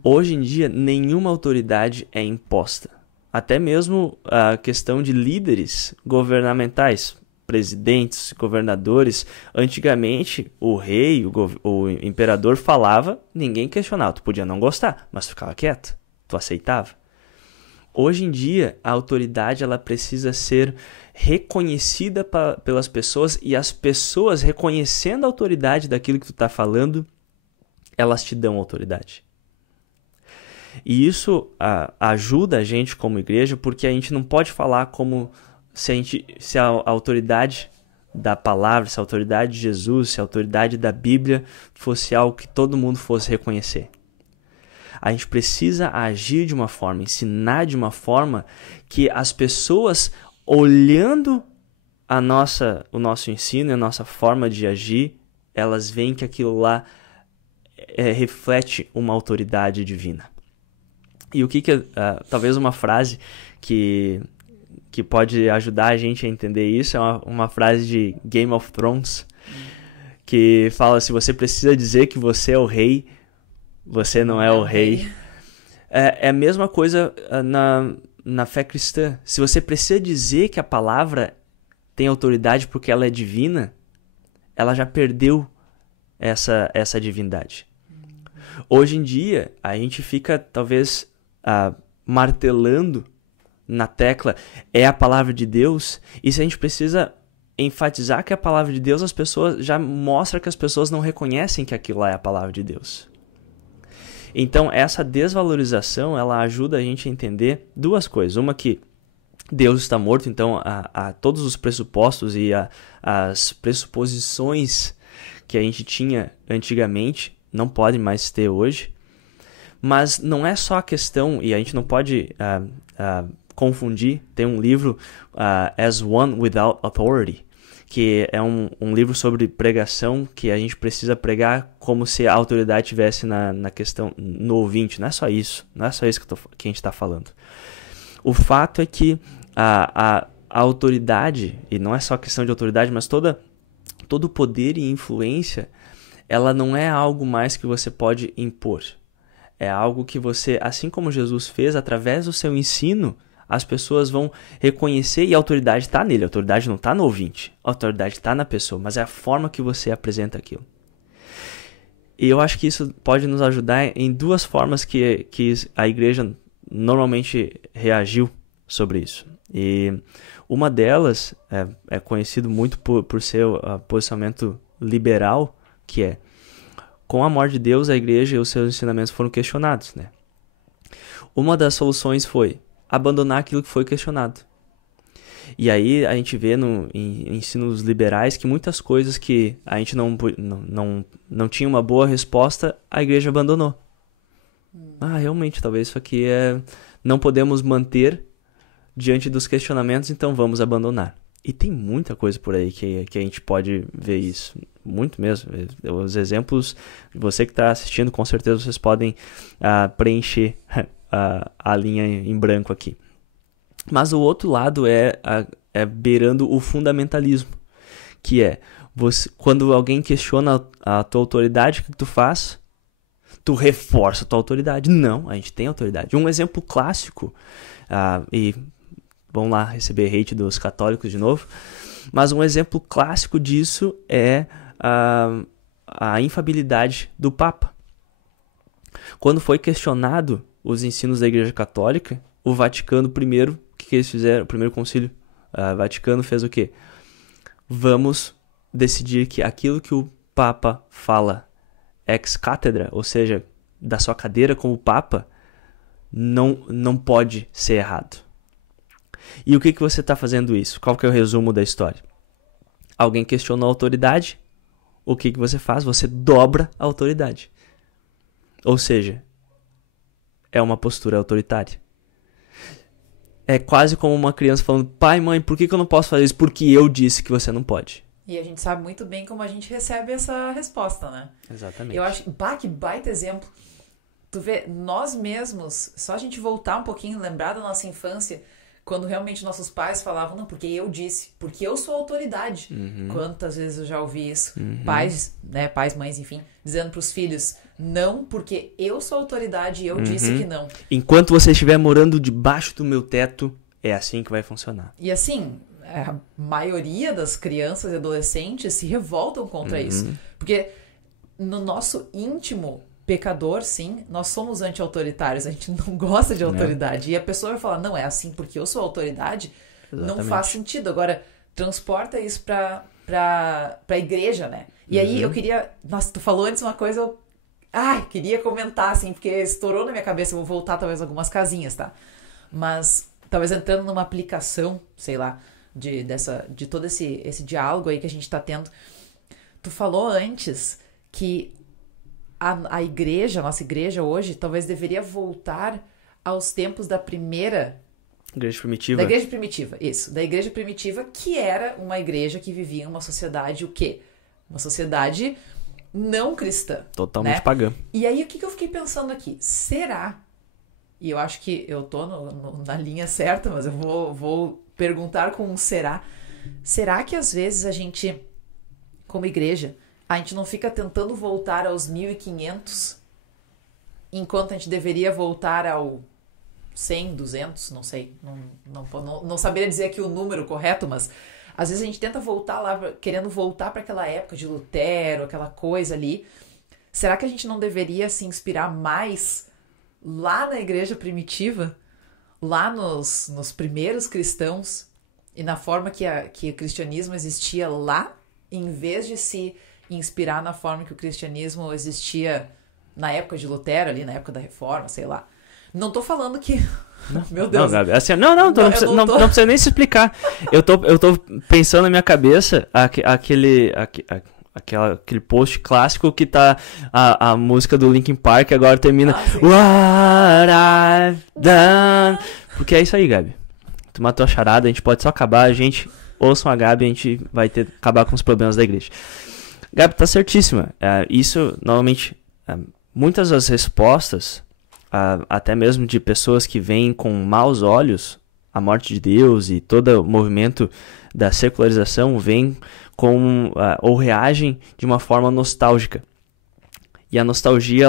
Hoje em dia, nenhuma autoridade é imposta. Até mesmo a questão de líderes governamentais, presidentes, governadores. Antigamente, o rei, o imperador falava, ninguém questionava. Tu podia não gostar, mas tu ficava quieto, tu aceitava. Hoje em dia, a autoridade ela precisa ser reconhecida pelas pessoas, e as pessoas reconhecendo a autoridade daquilo que tu está falando, elas te dão autoridade. E isso ajuda a gente como igreja, porque a gente não pode falar como se a autoridade da palavra, se a autoridade de Jesus, se a autoridade da Bíblia fosse algo que todo mundo fosse reconhecer. A gente precisa agir de uma forma, ensinar de uma forma que as pessoas, olhando o nosso ensino e a nossa forma de agir, elas veem que aquilo lá reflete uma autoridade divina. E o que talvez uma frase que pode ajudar a gente a entender isso é uma frase de Game of Thrones, que fala: se você precisa dizer que você é o rei, você não é o rei. É a mesma coisa na fé cristã. Se você precisa dizer que a palavra tem autoridade porque ela é divina, ela já perdeu essa divindade. Hoje em dia, a gente fica talvez martelando na tecla é a palavra de Deus, e se a gente precisa enfatizar que é a palavra de Deus, as pessoas já mostra que as pessoas não reconhecem que aquilo lá é a palavra de Deus. Então essa desvalorização ela ajuda a gente a entender duas coisas. Uma, que Deus está morto, então a todos os pressupostos e as pressuposições que a gente tinha antigamente não podem mais ter hoje. Mas não é só a questão, e a gente não pode confundir. Tem um livro, As One Without Authority, que é um livro sobre pregação, que a gente precisa pregar como se a autoridade estivesse na questão, no ouvinte. Não é só isso que a gente está falando. O fato é que a autoridade, e não é só questão de autoridade, mas todo o poder e influência, ela não é algo mais que você pode impor. É algo que você, assim como Jesus fez, através do seu ensino, as pessoas vão reconhecer, e a autoridade está nele. A autoridade não está no ouvinte, a autoridade está na pessoa, mas é a forma que você apresenta aquilo. E eu acho que isso pode nos ajudar em duas formas que a igreja normalmente reagiu sobre isso. E uma delas é conhecido muito por ser o posicionamento liberal, que é: com a morte de Deus, a igreja e os seus ensinamentos foram questionados, né? Uma das soluções foi abandonar aquilo que foi questionado. E aí a gente vê em ensinos liberais que muitas coisas que a gente não tinha uma boa resposta, a igreja abandonou. Realmente, talvez isso aqui não podemos manter diante dos questionamentos, então vamos abandonar. E tem muita coisa por aí que a gente pode ver isso. Muito mesmo. Os exemplos, você que está assistindo, com certeza vocês podem preencher a linha em branco aqui. Mas o outro lado é beirando o fundamentalismo, que é quando alguém questiona a tua autoridade, o que tu faz? Tu reforça a tua autoridade. Não, a gente tem autoridade. Um exemplo clássico, e vamos lá receber hate dos católicos de novo, mas um exemplo clássico disso é a infabilidade do Papa. Quando foi questionado os ensinos da Igreja Católica, o Vaticano I, o que eles fizeram? O primeiro concílio Vaticano fez o quê? Vamos decidir que aquilo que o Papa fala ex cátedra, ou seja, da sua cadeira como Papa, não pode ser errado. E o que você está fazendo isso? Qual que é o resumo da história? Alguém questionou a autoridade, o que você faz? Você dobra a autoridade. Ou seja, é uma postura autoritária. É quase como uma criança falando: pai, mãe, por que eu não posso fazer isso? Porque eu disse que você não pode. E a gente sabe muito bem como a gente recebe essa resposta, né? Exatamente. Eu acho que baita exemplo. tu vê, nós mesmos, só a gente voltar um pouquinho, lembrar da nossa infância, quando realmente nossos pais falavam, não, porque eu disse, porque eu sou autoridade. Quantas vezes eu já ouvi isso? Pais, né, pais, mães, enfim, dizendo pros filhos, não, porque eu sou autoridade e eu disse que não. Enquanto você estiver morando debaixo do meu teto, é assim que vai funcionar. E assim, a maioria das crianças e adolescentes se revoltam contra isso. Porque no nosso íntimo pecador, sim, nós somos anti-autoritários, a gente não gosta de autoridade. E a pessoa vai falar, não, é assim porque eu sou autoridade, não faz sentido. Agora, transporta isso pra igreja, né? E aí eu queria... Nossa, tu falou antes uma coisa, eu queria comentar, assim, porque estourou na minha cabeça, eu vou voltar talvez algumas casinhas, tá? Mas talvez entrando numa aplicação, sei lá, de todo esse diálogo aí que a gente tá tendo. Tu falou antes que a igreja, a nossa igreja hoje, talvez deveria voltar aos tempos da primeira... Igreja primitiva. Da igreja primitiva, isso. Da igreja primitiva, que era uma igreja que vivia em uma sociedade, o quê? Uma sociedade não cristã. Totalmente né? pagã. E aí, o que eu fiquei pensando aqui? Será? E eu acho que eu tô na linha certa, mas eu vou perguntar com um será. Será que às vezes a gente, como igreja, a gente não fica tentando voltar aos 1500, enquanto a gente deveria voltar ao 100, 200, não sei. Não saberia dizer aqui o número correto, mas às vezes a gente tenta voltar lá, querendo voltar para aquela época de Lutero, aquela coisa ali. Será que a gente não deveria se inspirar mais lá na igreja primitiva, lá nos primeiros cristãos, e na forma que o cristianismo existia lá, em vez de se inspirar na forma que o cristianismo existia na época de Lutero, ali na época da Reforma, sei lá. Não tô falando que... Meu Deus. Não, Gabi, assim, não precisa nem se explicar. Eu tô pensando na minha cabeça aquele post clássico que tá a música do Linkin Park, agora termina What I've done. Porque é isso aí, Gabi. Tu matou a charada, a gente pode só acabar, a gente ouçam a Gabi, a gente vai acabar com os problemas da igreja. Gabi, tá certíssima. Isso, normalmente, muitas das respostas, até mesmo de pessoas que veem com maus olhos a morte de Deus e todo o movimento da secularização, vem ou reagem de uma forma nostálgica. E a nostalgia,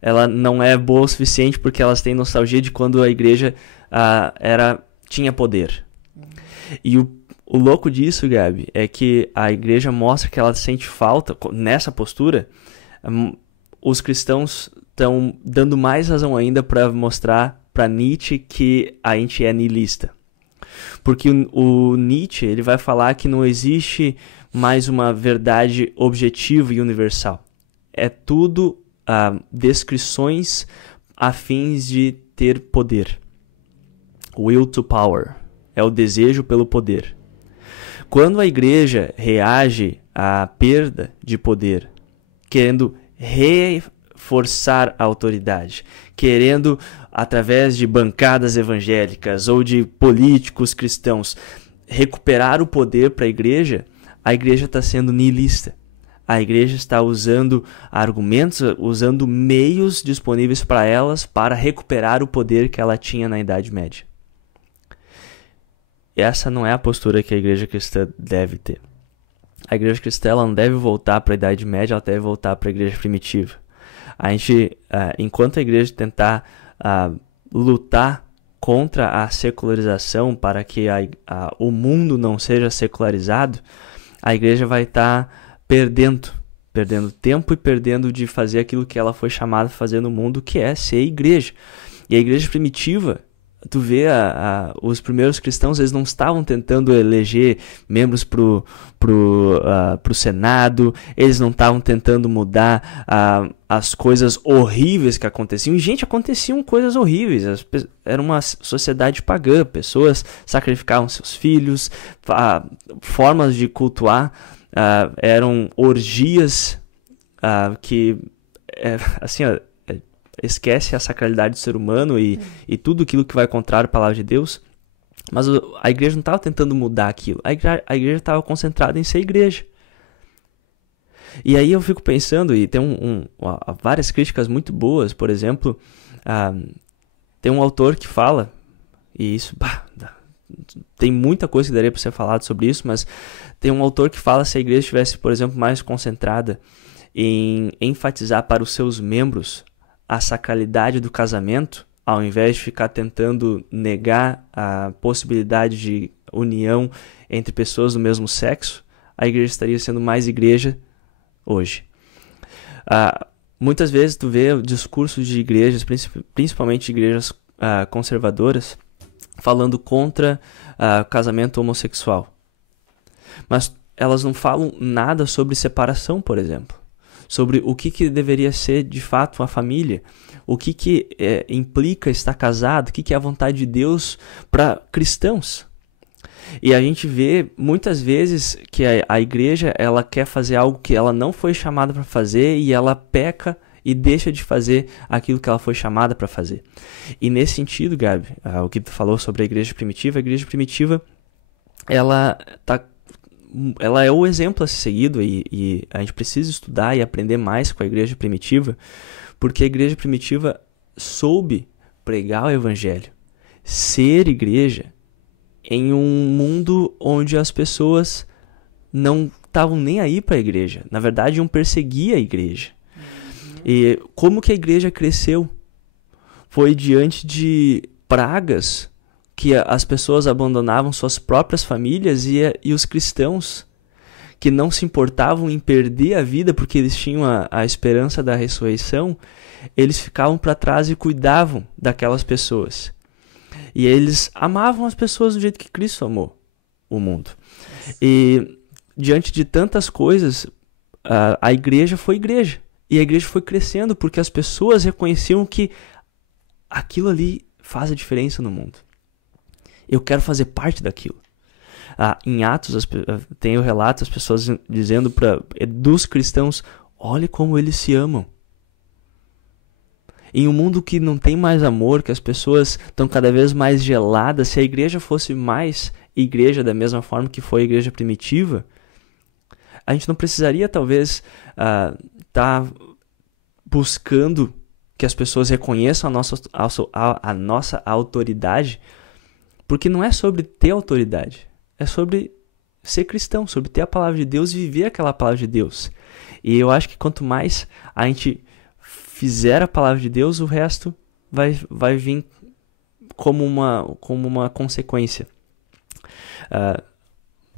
ela não é boa o suficiente, porque elas têm nostalgia de quando a igreja tinha poder. E o louco disso, Gabi, é que a igreja mostra que ela sente falta, nessa postura, os cristãos estão dando mais razão ainda para mostrar para Nietzsche que a gente é niilista. Porque o Nietzsche, ele vai falar que não existe mais uma verdade objetiva e universal. É tudo descrições a fins de ter poder. Will to power. É o desejo pelo poder. Quando a igreja reage à perda de poder, querendo reforçar a autoridade, querendo, através de bancadas evangélicas ou de políticos cristãos, recuperar o poder para a igreja está sendo niilista. A igreja está usando argumentos, usando meios disponíveis para elas para recuperar o poder que ela tinha na Idade Média. Essa não é a postura que a igreja cristã deve ter. A igreja cristã não deve voltar para a Idade Média, ela deve voltar para a igreja primitiva. A gente, enquanto a igreja tentar lutar contra a secularização para que o mundo não seja secularizado, a igreja vai estar perdendo tempo e perdendo de fazer aquilo que ela foi chamada a fazer no mundo, que é ser igreja. E a igreja primitiva, tu vê os primeiros cristãos, eles não estavam tentando eleger membros pro Senado, eles não estavam tentando mudar as coisas horríveis que aconteciam. E, gente, aconteciam coisas horríveis. Era uma sociedade pagã, pessoas sacrificavam seus filhos, formas de cultuar eram orgias que, assim, esquece a sacralidade do ser humano e tudo aquilo que vai contrário à palavra de Deus. Mas a igreja não estava tentando mudar aquilo. A igreja estava concentrada em ser igreja. E aí eu fico pensando, e tem várias críticas muito boas, por exemplo, tem um autor que fala, e isso, tem muita coisa que daria para ser falado sobre isso, mas tem um autor que fala se a igreja estivesse, por exemplo, mais concentrada em enfatizar para os seus membros a sacralidade do casamento, ao invés de ficar tentando negar a possibilidade de união entre pessoas do mesmo sexo, a igreja estaria sendo mais igreja hoje. Muitas vezes tu vê discursos de igrejas, principalmente igrejas conservadoras, falando contra o casamento homossexual. Mas elas não falam nada sobre separação, por exemplo. Sobre o que deveria ser de fato a família. O que implica estar casado, o que é a vontade de Deus para cristãos. E a gente vê muitas vezes que a igreja ela quer fazer algo que ela não foi chamada para fazer e ela peca e deixa de fazer aquilo que ela foi chamada para fazer. E nesse sentido, Gabi, o que tu falou sobre a igreja primitiva, ela é o exemplo a ser seguido e a gente precisa estudar e aprender mais com a igreja primitiva, porque a igreja primitiva soube pregar o evangelho, ser igreja em um mundo onde as pessoas não estavam nem aí para a igreja. Na verdade, iam perseguir a igreja. E como que a igreja cresceu? Foi diante de pragas que as pessoas abandonavam suas próprias famílias e os cristãos que não se importavam em perder a vida porque eles tinham a esperança da ressurreição, eles ficavam para trás e cuidavam daquelas pessoas. E eles amavam as pessoas do jeito que Cristo amou o mundo. E diante de tantas coisas, a igreja foi igreja. E a igreja foi crescendo porque as pessoas reconheciam que aquilo ali faz a diferença no mundo. Eu quero fazer parte daquilo. Em Atos tem o relato, as pessoas dizendo dos cristãos, olhe como eles se amam. Em um mundo que não tem mais amor, que as pessoas estão cada vez mais geladas, se a igreja fosse mais igreja da mesma forma que foi a igreja primitiva, a gente não precisaria talvez tá buscando que as pessoas reconheçam a nossa autoridade, porque não é sobre ter autoridade, é sobre ser cristão, sobre ter a palavra de Deus e viver aquela palavra de Deus. E eu acho que quanto mais a gente fizer a palavra de Deus, o resto vai vir como uma consequência.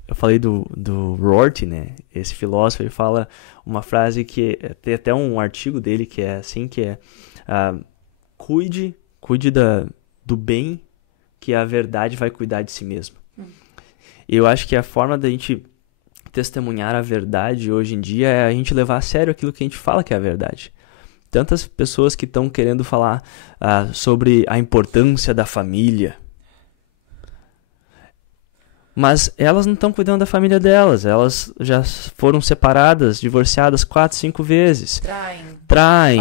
Eu falei do Rorty, né? Esse filósofo, ele fala uma frase que tem até um artigo dele que é assim, que é cuide do bem, que a verdade vai cuidar de si mesma. E eu acho que a forma da gente testemunhar a verdade hoje em dia é a gente levar a sério aquilo que a gente fala que é a verdade. Tantas pessoas que estão querendo falar sobre a importância da família, mas elas não estão cuidando da família delas. Elas já foram separadas, divorciadas 4, 5 vezes. Traem,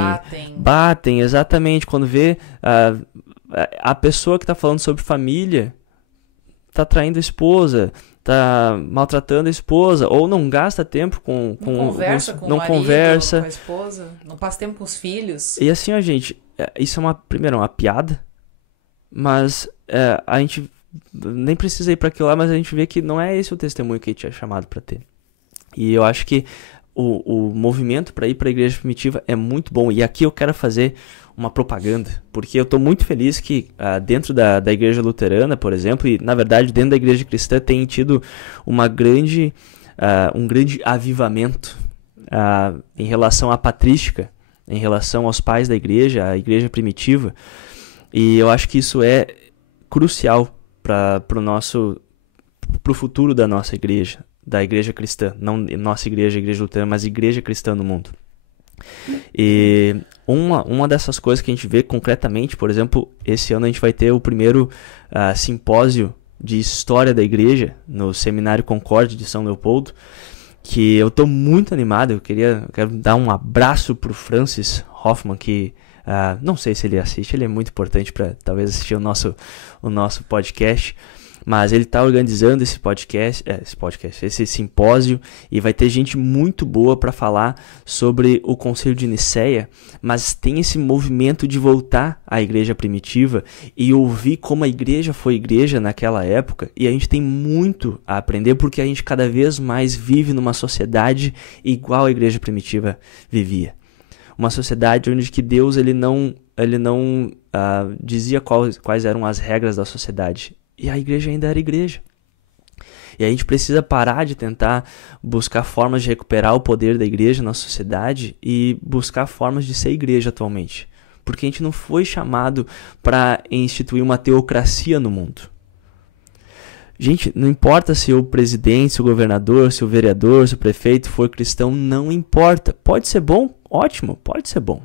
batem, exatamente. Quando vê a pessoa que está falando sobre família está traindo a esposa, está maltratando a esposa, ou não gasta tempo não conversa com o marido, com a esposa, não passa tempo com os filhos. E assim, gente, isso é primeiro uma piada, mas a gente nem precisa ir para aquilo lá, mas a gente vê que não é esse o testemunho que a gente é chamado para ter. E eu acho que o movimento para ir para a igreja primitiva é muito bom. E aqui eu quero fazer uma propaganda, porque eu estou muito feliz que dentro da igreja luterana, por exemplo, e na verdade dentro da igreja cristã tem tido um grande avivamento em relação à patrística, em relação aos pais da igreja, a igreja primitiva. E eu acho que isso é crucial para o futuro da nossa igreja, da igreja cristã, não nossa igreja luterana, mas igreja cristã no mundo. E uma dessas coisas que a gente vê concretamente, por exemplo, esse ano a gente vai ter o primeiro simpósio de história da igreja no Seminário Concórdia de São Leopoldo, que eu estou muito animado. Eu quero dar um abraço para o Francis Hoffman, que não sei se ele assiste, ele é muito importante para talvez assistir o nosso podcast, Mas ele está organizando esse simpósio, e vai ter gente muito boa para falar sobre o Concílio de Nicéia, mas tem esse movimento de voltar à igreja primitiva e ouvir como a igreja foi igreja naquela época, e a gente tem muito a aprender porque a gente cada vez mais vive numa sociedade igual a igreja primitiva vivia. Uma sociedade onde que Deus ele não dizia quais eram as regras da sociedade. E a igreja ainda era igreja. E a gente precisa parar de tentar buscar formas de recuperar o poder da igreja na sociedade e buscar formas de ser igreja atualmente. Porque a gente não foi chamado para instituir uma teocracia no mundo. Gente, não importa se o presidente, se o governador, se o vereador, se o prefeito for cristão, não importa. Pode ser bom? Ótimo, pode ser bom.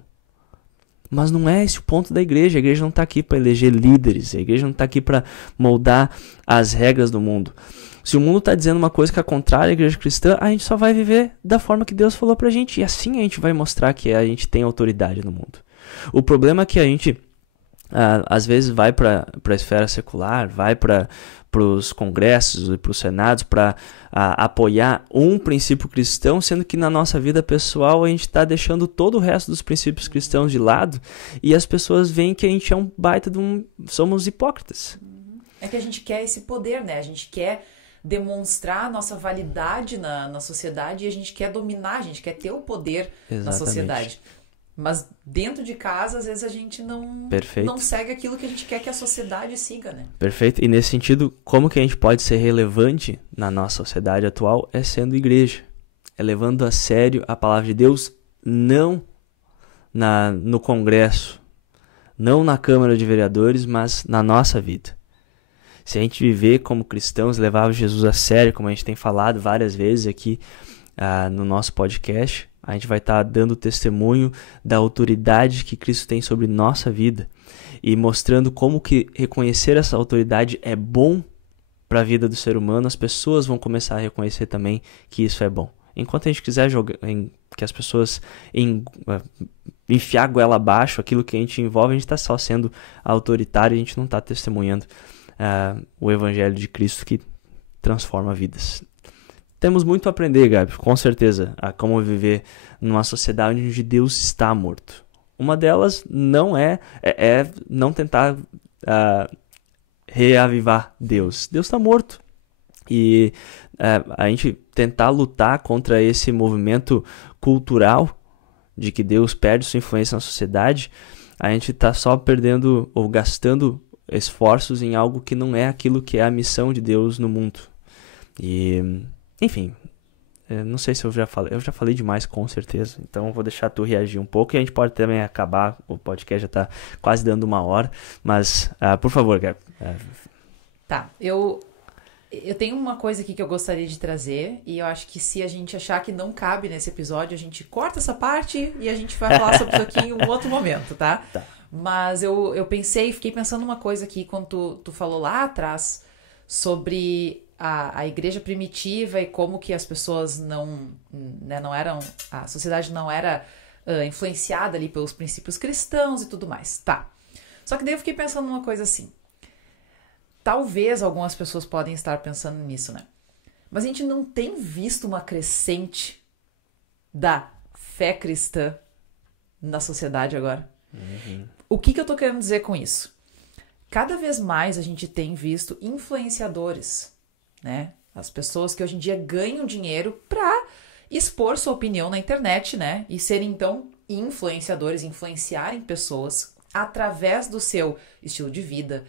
Mas não é esse o ponto da igreja. A igreja não está aqui para eleger líderes. A igreja não está aqui para moldar as regras do mundo. Se o mundo está dizendo uma coisa que é contrária à igreja cristã, a gente só vai viver da forma que Deus falou para a gente. E assim a gente vai mostrar que a gente tem autoridade no mundo. O problema é que a gente, às vezes, vai para a esfera secular, vai para os congressos e para os senados para apoiar um princípio cristão, sendo que na nossa vida pessoal a gente está deixando todo o resto dos princípios cristãos de lado, e as pessoas veem que a gente é um baita somos hipócritas. É que a gente quer esse poder, né? A gente quer demonstrar a nossa validade na sociedade, e a gente quer dominar, a gente quer ter o poder na sociedade. Mas dentro de casa, às vezes a gente não segue aquilo que a gente quer que a sociedade siga, né? Perfeito. E nesse sentido, como que a gente pode ser relevante na nossa sociedade atual? É sendo igreja. É levando a sério a palavra de Deus, não no Congresso, não na Câmara de Vereadores, mas na nossa vida. Se a gente viver como cristãos, levar Jesus a sério, como a gente tem falado várias vezes aqui no nosso podcast, a gente vai estar dando testemunho da autoridade que Cristo tem sobre nossa vida e mostrando como que reconhecer essa autoridade é bom para a vida do ser humano. As pessoas vão começar a reconhecer também que isso é bom. Enquanto a gente quiser que as pessoas enfiar a goela abaixo aquilo que a gente envolve, a gente está só sendo autoritário e a gente não está testemunhando o evangelho de Cristo que transforma vidas. Temos muito a aprender, Gabi, com certeza, a como viver numa sociedade onde Deus está morto. Uma delas não é não tentar reavivar Deus. Deus está morto. E a gente tentar lutar contra esse movimento cultural de que Deus perde sua influência na sociedade, a gente está só perdendo ou gastando esforços em algo que não é aquilo que é a missão de Deus no mundo. E... enfim, não sei se eu já falei demais com certeza, então eu vou deixar tu reagir um pouco e a gente pode também acabar, o podcast já tá quase dando 1 hora, mas por favor, Gabi. Tá, eu tenho uma coisa aqui que eu gostaria de trazer, e eu acho que se a gente achar que não cabe nesse episódio, a gente corta essa parte e a gente vai falar sobre isso aqui em um outro momento, tá? Mas eu fiquei pensando uma coisa aqui quando tu falou lá atrás sobre a igreja primitiva e como que as pessoas não eram, a sociedade não era influenciada ali pelos princípios cristãos e tudo mais. Tá. Só que daí eu fiquei pensando numa coisa assim. Talvez algumas pessoas podem estar pensando nisso, né? Mas a gente não tem visto uma crescente da fé cristã na sociedade agora. Uhum. O que eu tô querendo dizer com isso? Cada vez mais a gente tem visto influenciadores, né? As pessoas que hoje em dia ganham dinheiro para expor sua opinião na internet, né? E serem, então, influenciadores, influenciarem pessoas através do seu estilo de vida,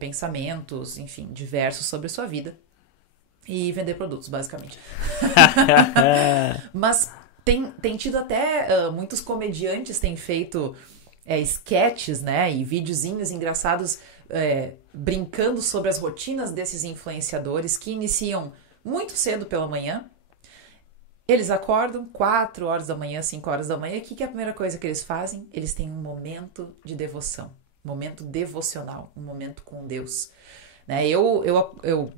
pensamentos, enfim, diversos sobre a sua vida. E vender produtos, basicamente. Mas tem tido até... muitos comediantes têm feito sketches, né? E videozinhos engraçados... brincando sobre as rotinas desses influenciadores que iniciam muito cedo pela manhã. Eles acordam 4 horas da manhã, 5 horas da manhã. E o que é a primeira coisa que eles fazem? Eles têm um momento de devoção, um momento devocional, um momento com Deus, né? Eu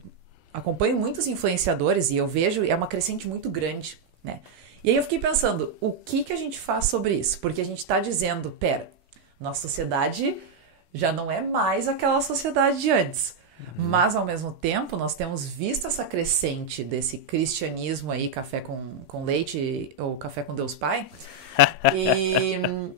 acompanho muitos influenciadores e eu vejo, é uma crescente muito grande, né? E aí eu fiquei pensando, o que a gente faz sobre isso? Porque a gente está dizendo, nossa sociedade já não é mais aquela sociedade de antes. Mas, ao mesmo tempo, nós temos visto essa crescente desse cristianismo aí, café com leite ou café com Deus Pai. E o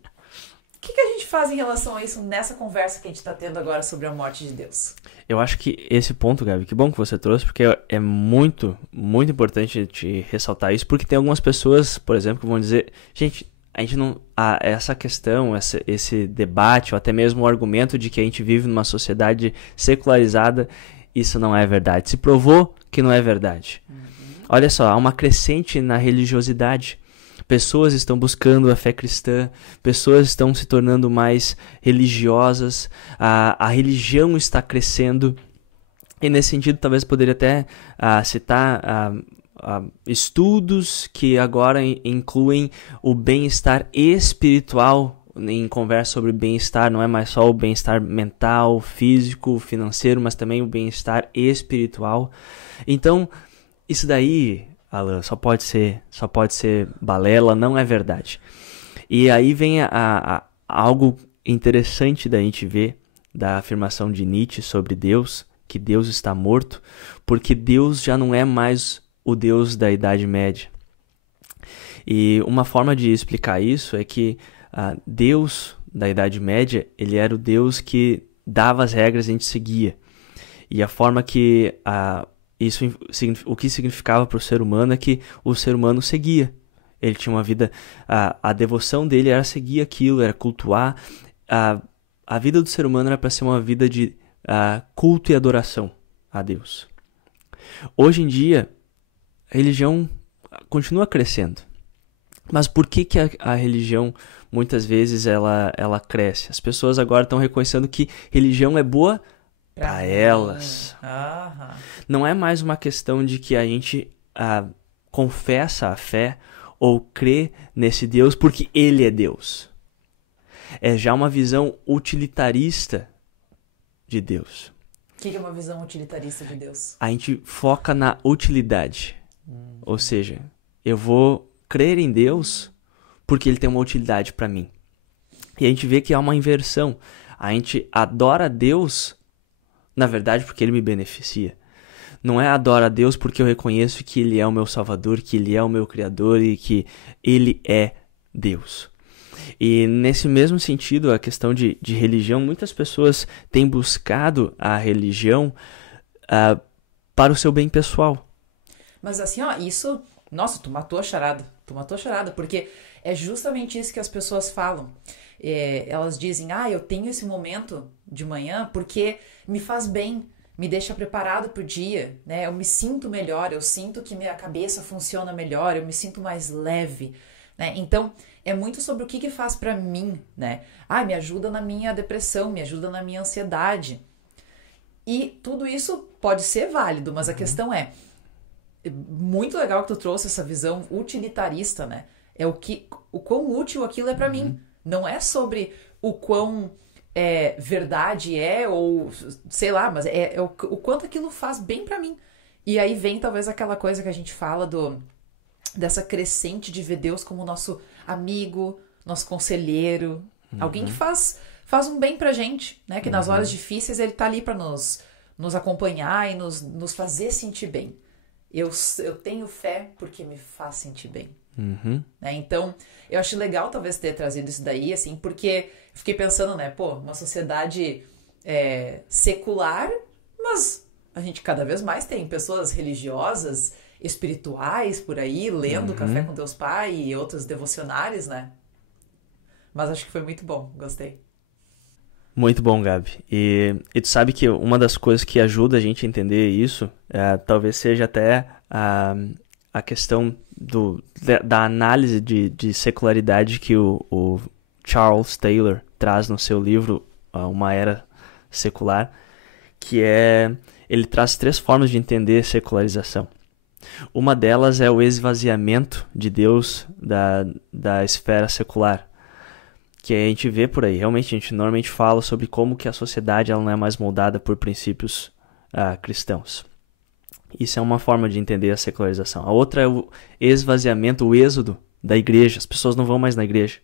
que a gente faz em relação a isso nessa conversa que a gente está tendo agora sobre a morte de Deus? Eu acho que esse ponto, Gabi, que bom que você trouxe, porque é muito, muito importante te ressaltar isso, porque tem algumas pessoas, por exemplo, que vão dizer, gente, a gente não, essa questão, esse debate, ou até mesmo o argumento de que a gente vive numa sociedade secularizada, isso não é verdade. Se provou que não é verdade. Olha só, há uma crescente na religiosidade. Pessoas estão buscando a fé cristã, pessoas estão se tornando mais religiosas, a religião está crescendo. E nesse sentido, talvez poderia até citar estudos que agora incluem o bem-estar espiritual. Em conversa sobre bem-estar, não é mais só o bem-estar mental, físico, financeiro, mas também o bem-estar espiritual. Então, isso daí, Alan, só pode ser balela, não é verdade. E aí vem algo interessante da gente ver da afirmação de Nietzsche sobre Deus, que Deus está morto, porque Deus já não é mais o Deus da Idade Média. E uma forma de explicar isso é que Deus da Idade Média, ele era o Deus que dava as regras e a gente seguia. E a forma que o que significava para o ser humano é que o ser humano seguia. Ele tinha uma vida, a devoção dele era seguir aquilo, era cultuar. A vida do ser humano era para ser uma vida de culto e adoração a Deus. Hoje em dia, a religião continua crescendo. Mas por que a religião, muitas vezes, ela cresce? As pessoas agora estão reconhecendo que religião é boa para elas. Não é mais uma questão de que a gente confessa a fé ou crê nesse Deus porque Ele é Deus. É já uma visão utilitarista de Deus. O que é uma visão utilitarista de Deus? A gente foca na utilidade. Ou seja, eu vou crer em Deus porque Ele tem uma utilidade para mim. E a gente vê que há uma inversão. A gente adora Deus, na verdade, porque Ele me beneficia. Não é adora a Deus porque eu reconheço que Ele é o meu Salvador, que Ele é o meu Criador e que Ele é Deus. E nesse mesmo sentido, a questão de religião, muitas pessoas têm buscado a religião para o seu bem pessoal. Mas assim, isso... Nossa, tu matou a charada. Porque é justamente isso que as pessoas falam. Elas dizem, eu tenho esse momento de manhã porque me faz bem, me deixa preparado pro dia, né? Eu me sinto melhor, eu sinto que minha cabeça funciona melhor, eu me sinto mais leve, né? Então, é muito sobre o que faz pra mim, né? Me ajuda na minha depressão, me ajuda na minha ansiedade. E tudo isso pode ser válido, mas a questão é muito legal que tu trouxe essa visão utilitarista, né? É o quão útil aquilo é pra mim. Não é sobre o quão verdade ou sei lá, mas é o quanto aquilo faz bem pra mim. E aí vem talvez aquela coisa que a gente fala dessa crescente de ver Deus como nosso amigo, nosso conselheiro, alguém que faz um bem pra gente, né? Que nas horas difíceis ele tá ali pra nos acompanhar e nos fazer sentir bem. Eu tenho fé porque me faz sentir bem. Né? Então, eu acho legal talvez ter trazido isso daí, assim, porque eu fiquei pensando, né, uma sociedade secular, mas a gente cada vez mais tem pessoas religiosas, espirituais por aí, lendo Café com Deus Pai e outros devocionários, né? Mas acho que foi muito bom, gostei. Muito bom, Gabi. E tu sabe que uma das coisas que ajuda a gente a entender isso, talvez seja até a questão da análise de secularidade que o Charles Taylor traz no seu livro Uma Era Secular, que ele traz 3 formas de entender secularização. Uma delas é o esvaziamento de Deus da esfera secular, que a gente vê por aí. Realmente, a gente normalmente fala sobre como que a sociedade ela não é mais moldada por princípios cristãos. Isso é uma forma de entender a secularização. A outra é o esvaziamento, o êxodo da igreja. As pessoas não vão mais na igreja.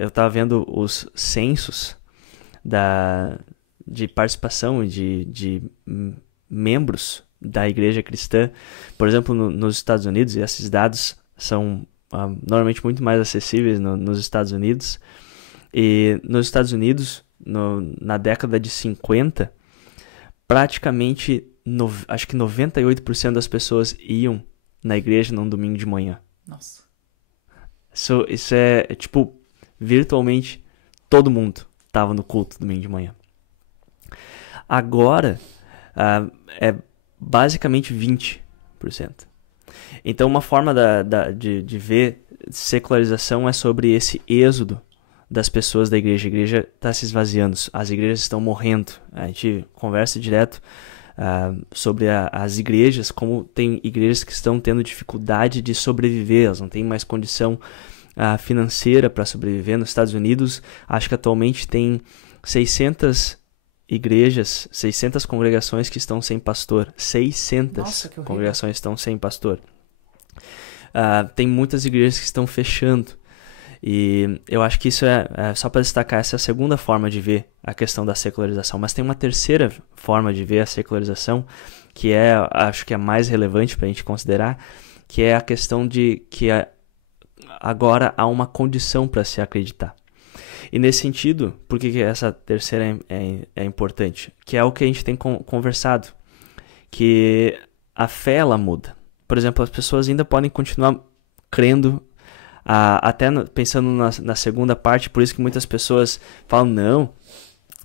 Eu estava vendo os censos de participação de membros da igreja cristã. Por exemplo, nos Estados Unidos, e esses dados são normalmente muito mais acessíveis nos Estados Unidos. E nos Estados Unidos, na década de 50, praticamente, acho que 98% das pessoas iam na igreja num domingo de manhã. Nossa. Isso é tipo, virtualmente todo mundo estava no culto domingo de manhã. Agora, é basicamente 20%. Então, uma forma de ver secularização é sobre esse êxodo das pessoas da igreja. A igreja está se esvaziando, as igrejas estão morrendo. A gente conversa direto sobre as igrejas, como tem igrejas que estão tendo dificuldade de sobreviver, elas não têm mais condição financeira para sobreviver. Nos Estados Unidos, acho que atualmente tem 600 igrejas, 600 congregações que estão sem pastor. 600 Nossa, que horrível. congregações estão sem pastor. Tem muitas igrejas que estão fechando. E eu acho que isso só para destacar, essa é a segunda forma de ver a questão da secularização. Mas tem uma terceira forma de ver a secularização, que acho que é a mais relevante para a gente considerar, que é a questão de que agora há uma condição para se acreditar. E nesse sentido, por que essa terceira é importante? Que é o que a gente tem conversado, que a fé ela muda. Por exemplo, as pessoas ainda podem continuar crendo, até pensando na segunda parte, por isso que muitas pessoas falam, não,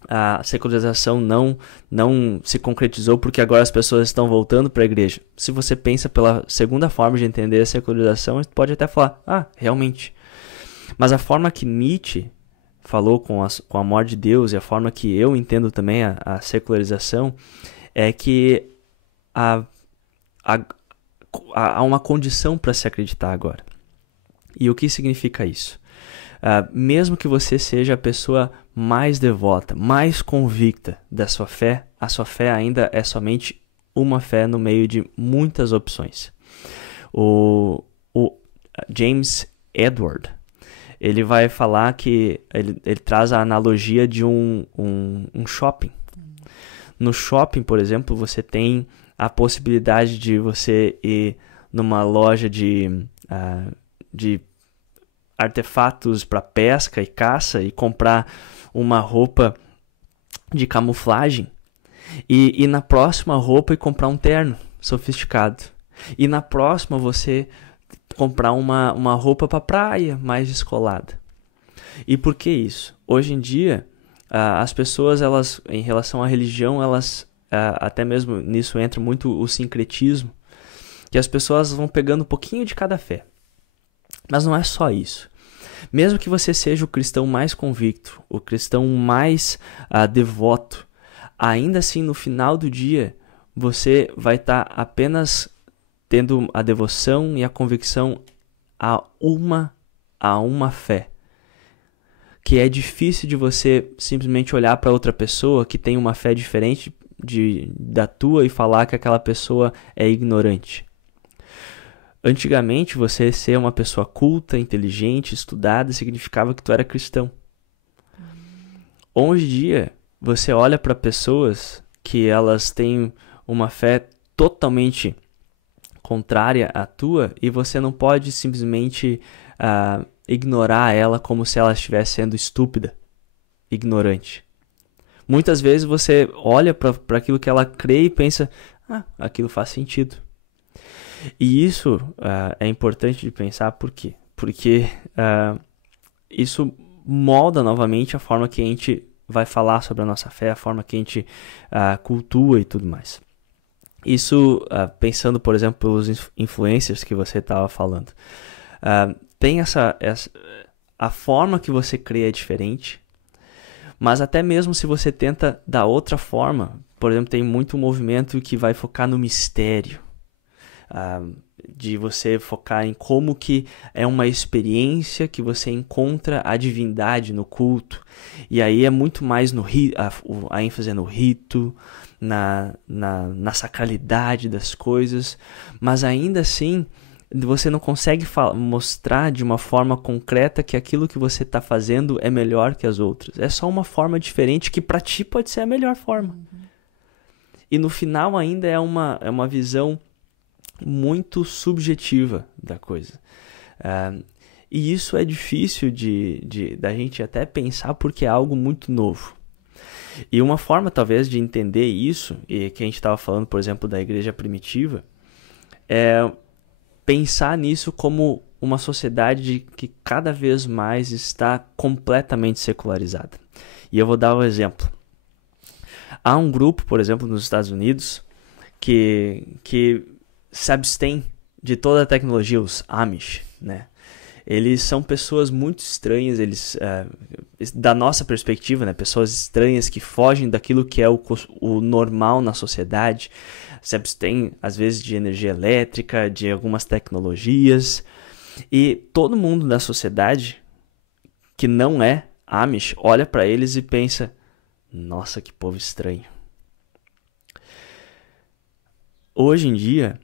a secularização não se concretizou porque agora as pessoas estão voltando para a igreja. Se você pensa pela segunda forma de entender a secularização, você pode até falar, realmente. Mas a forma que Nietzsche falou com a morte de Deus, e a forma que eu entendo também a secularização, é que há uma condição para se acreditar agora. E o que significa isso? Mesmo que você seja a pessoa mais devota, mais convicta da sua fé, a sua fé ainda é somente uma fé no meio de muitas opções. O James Edward, ele vai falar que ele traz a analogia de um shopping. No shopping, por exemplo, você tem a possibilidade de você ir numa loja de artefatos para pesca e caça e comprar uma roupa de camuflagem e ir na próxima roupa e comprar um terno sofisticado. E na próxima você comprar uma roupa para praia mais descolada. E por que isso? Hoje em dia, as pessoas, elas, em relação à religião, elas até mesmo nisso entra muito o sincretismo, que as pessoas vão pegando um pouquinho de cada fé. Mas não é só isso. Mesmo que você seja o cristão mais convicto, o cristão mais devoto, ainda assim no final do dia você vai estar apenas tendo a devoção e a convicção a uma fé. Que é difícil de você simplesmente olhar para outra pessoa que tem uma fé diferente da tua e falar que aquela pessoa é ignorante. Antigamente, você ser uma pessoa culta, inteligente, estudada, significava que tu era cristão. Hoje em dia, você olha para pessoas que elas têm uma fé totalmente contrária à tua e você não pode simplesmente ignorar ela como se ela estivesse sendo estúpida, ignorante. Muitas vezes você olha para aquilo que ela crê e pensa, aquilo faz sentido. E isso é importante de pensar, por quê? Porque isso molda novamente a forma que a gente vai falar sobre a nossa fé, a forma que a gente cultua e tudo mais. Isso, pensando, por exemplo, pelos influencers que você estava falando. Tem a forma que você crê é diferente, mas até mesmo se você tenta da outra forma, por exemplo, tem muito movimento que vai focar no mistério. De você focar em como que é uma experiência que você encontra a divindade no culto. E aí é muito mais a ênfase é no rito, na sacralidade das coisas, mas ainda assim você não consegue mostrar de uma forma concreta que aquilo que você está fazendo é melhor que as outras. É só uma forma diferente que para ti pode ser a melhor forma. E no final ainda é uma visão muito subjetiva da coisa. E isso é difícil da gente até pensar porque é algo muito novo. E uma forma talvez de entender isso, e que a gente estava falando, por exemplo, da igreja primitiva, é pensar nisso como uma sociedade que cada vez mais está completamente secularizada. E eu vou dar um exemplo. Há um grupo, por exemplo, nos Estados Unidos, que se abstém de toda a tecnologia, os Amish, né? Eles são pessoas muito estranhas, da nossa perspectiva, né? Pessoas estranhas que fogem daquilo que é o normal na sociedade, se abstêm, às vezes, de energia elétrica, de algumas tecnologias. E todo mundo da sociedade que não é Amish olha para eles e pensa: nossa, que povo estranho. Hoje em dia,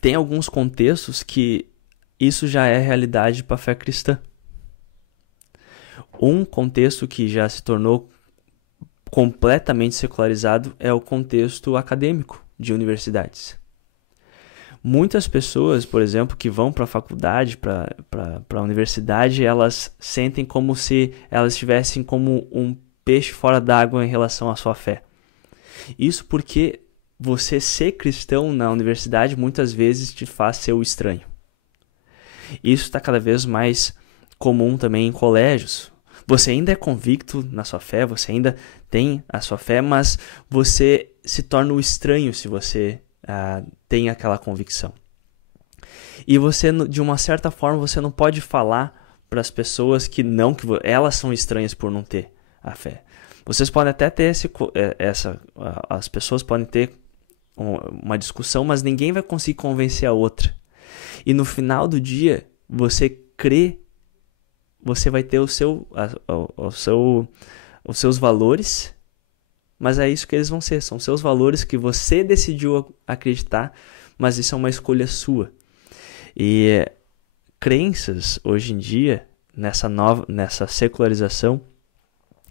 tem alguns contextos que isso já é realidade para a fé cristã. Um contexto que já se tornou completamente secularizado é o contexto acadêmico de universidades. Muitas pessoas, por exemplo, que vão para a faculdade, para a universidade, elas sentem como se elas estivessem como um peixe fora d'água em relação à sua fé. Isso porque você ser cristão na universidade muitas vezes te faz ser o estranho. Isso está cada vez mais comum também em colégios. Você ainda é convicto na sua fé, você ainda tem a sua fé, mas você se torna o estranho se você tem aquela convicção. E você, de uma certa forma, você não pode falar para as pessoas que elas são estranhas por não ter a fé. Vocês podem até ter as pessoas podem ter uma discussão, mas ninguém vai conseguir convencer a outra. E no final do dia, você crê, você vai ter os seus valores, mas é isso que eles vão ser. São seus valores que você decidiu acreditar, mas isso é uma escolha sua. E crenças, hoje em dia, nessa secularização,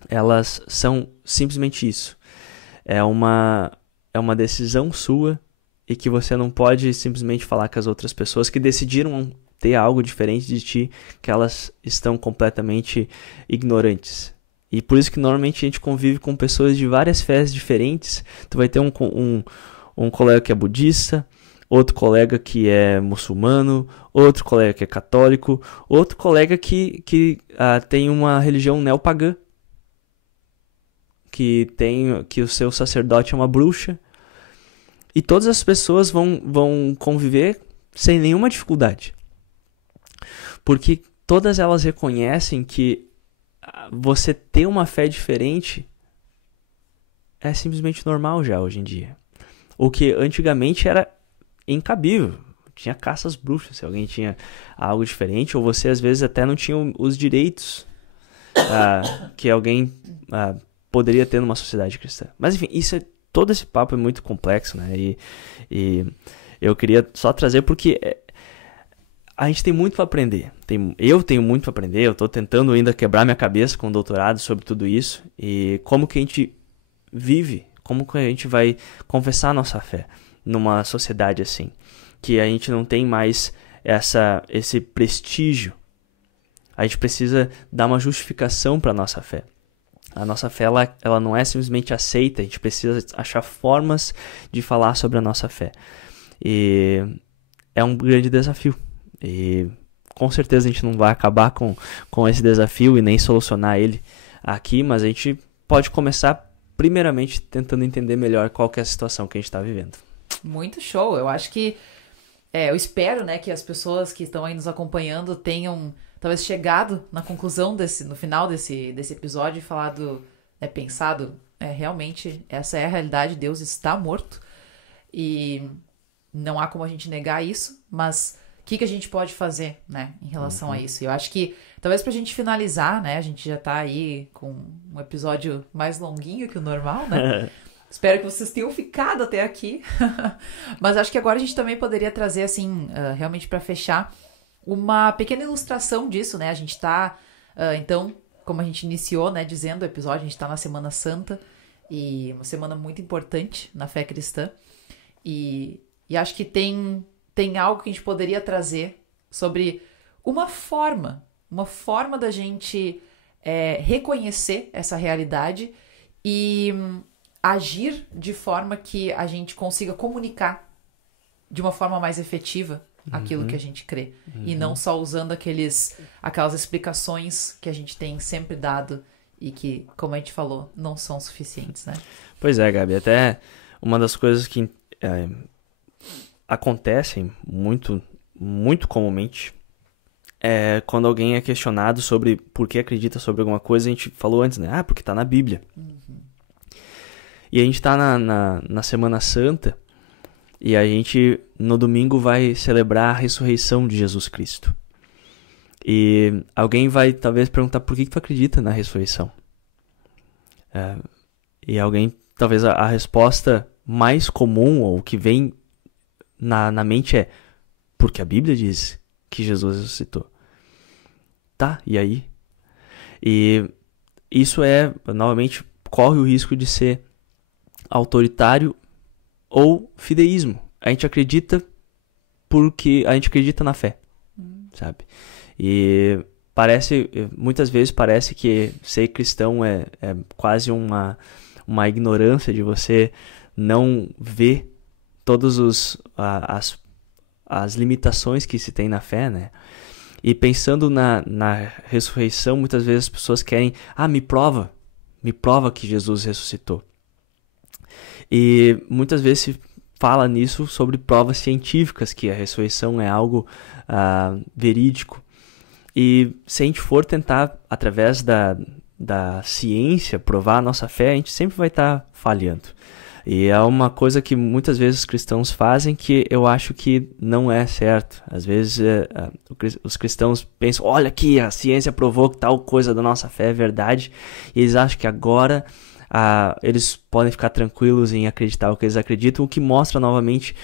elas são simplesmente isso. É uma decisão sua e que você não pode simplesmente falar com as outras pessoas que decidiram ter algo diferente de ti, que elas estão completamente ignorantes. E por isso que normalmente a gente convive com pessoas de várias fés diferentes. Tu vai ter um colega que é budista, outro colega que é muçulmano, outro colega que é católico, outro colega que tem uma religião neopagã, que o seu sacerdote é uma bruxa. E todas as pessoas vão conviver sem nenhuma dificuldade. Porque todas elas reconhecem que você ter uma fé diferente é simplesmente normal já hoje em dia. O que antigamente era incabível. Tinha caça às bruxas se alguém tinha algo diferente, ou você às vezes até não tinha os direitos que alguém poderia ter numa sociedade cristã. Mas enfim, todo esse papo é muito complexo, né? E eu queria só trazer porque a gente tem muito para aprender. Eu tenho muito para aprender. Eu estou tentando ainda quebrar minha cabeça com o doutorado sobre tudo isso. E como que a gente vive, como que a gente vai confessar a nossa fé numa sociedade assim. Que a gente não tem mais esse prestígio. A gente precisa dar uma justificação para a nossa fé. A nossa fé ela não é simplesmente aceita, a gente precisa achar formas de falar sobre a nossa fé. E é um grande desafio. E com certeza a gente não vai acabar com esse desafio e nem solucionar ele aqui, mas a gente pode começar primeiramente tentando entender melhor qual que é a situação que a gente está vivendo. Muito show, eu acho que eu espero, né, que as pessoas que estão aí nos acompanhando tenham talvez chegado na conclusão no final desse episódio e pensado, realmente essa é a realidade, Deus está morto e não há como a gente negar isso, mas o que a gente pode fazer, né, em relação a isso? Eu acho que talvez pra gente finalizar, né, a gente já tá aí com um episódio mais longuinho que o normal, né? Espero que vocês tenham ficado até aqui. Mas acho que agora a gente também poderia trazer, assim, realmente para fechar, uma pequena ilustração disso, né? A gente tá, então, como a gente iniciou, né, dizendo o episódio, a gente tá na Semana Santa, e uma semana muito importante na fé cristã. E acho que tem algo que a gente poderia trazer sobre uma forma da gente reconhecer essa realidade e agir de forma que a gente consiga comunicar de uma forma mais efetiva aquilo que a gente crê. E não só usando aquelas explicações que a gente tem sempre dado e que, como a gente falou, não são suficientes, né? Pois é, Gabi. Até uma das coisas que acontecem muito, muito comumente é quando alguém é questionado sobre por que acredita sobre alguma coisa. A gente falou antes, né? Porque tá na Bíblia. E a gente tá na Semana Santa e a gente no domingo vai celebrar a ressurreição de Jesus Cristo. E alguém vai talvez perguntar por que tu acredita na ressurreição. E alguém, talvez a resposta mais comum ou que vem na mente é porque a Bíblia diz que Jesus ressuscitou. Tá, e aí? E isso novamente, corre o risco de ser autoritário ou fideísmo. A gente acredita porque a gente acredita na fé, sabe? E muitas vezes parece que ser cristão é quase uma ignorância de você não ver todas as limitações que se tem na fé, né? E pensando na ressurreição, muitas vezes as pessoas querem, me prova que Jesus ressuscitou. E muitas vezes se fala nisso sobre provas científicas, que a ressurreição é algo verídico. E se a gente for tentar, através da ciência, provar a nossa fé, a gente sempre vai estar falhando. E é uma coisa que muitas vezes os cristãos fazem que eu acho que não é certo. Às vezes os cristãos pensam, olha aqui, a ciência provou que tal coisa da nossa fé é verdade. E eles acham que agora eles podem ficar tranquilos em acreditar o que eles acreditam, o que mostra novamente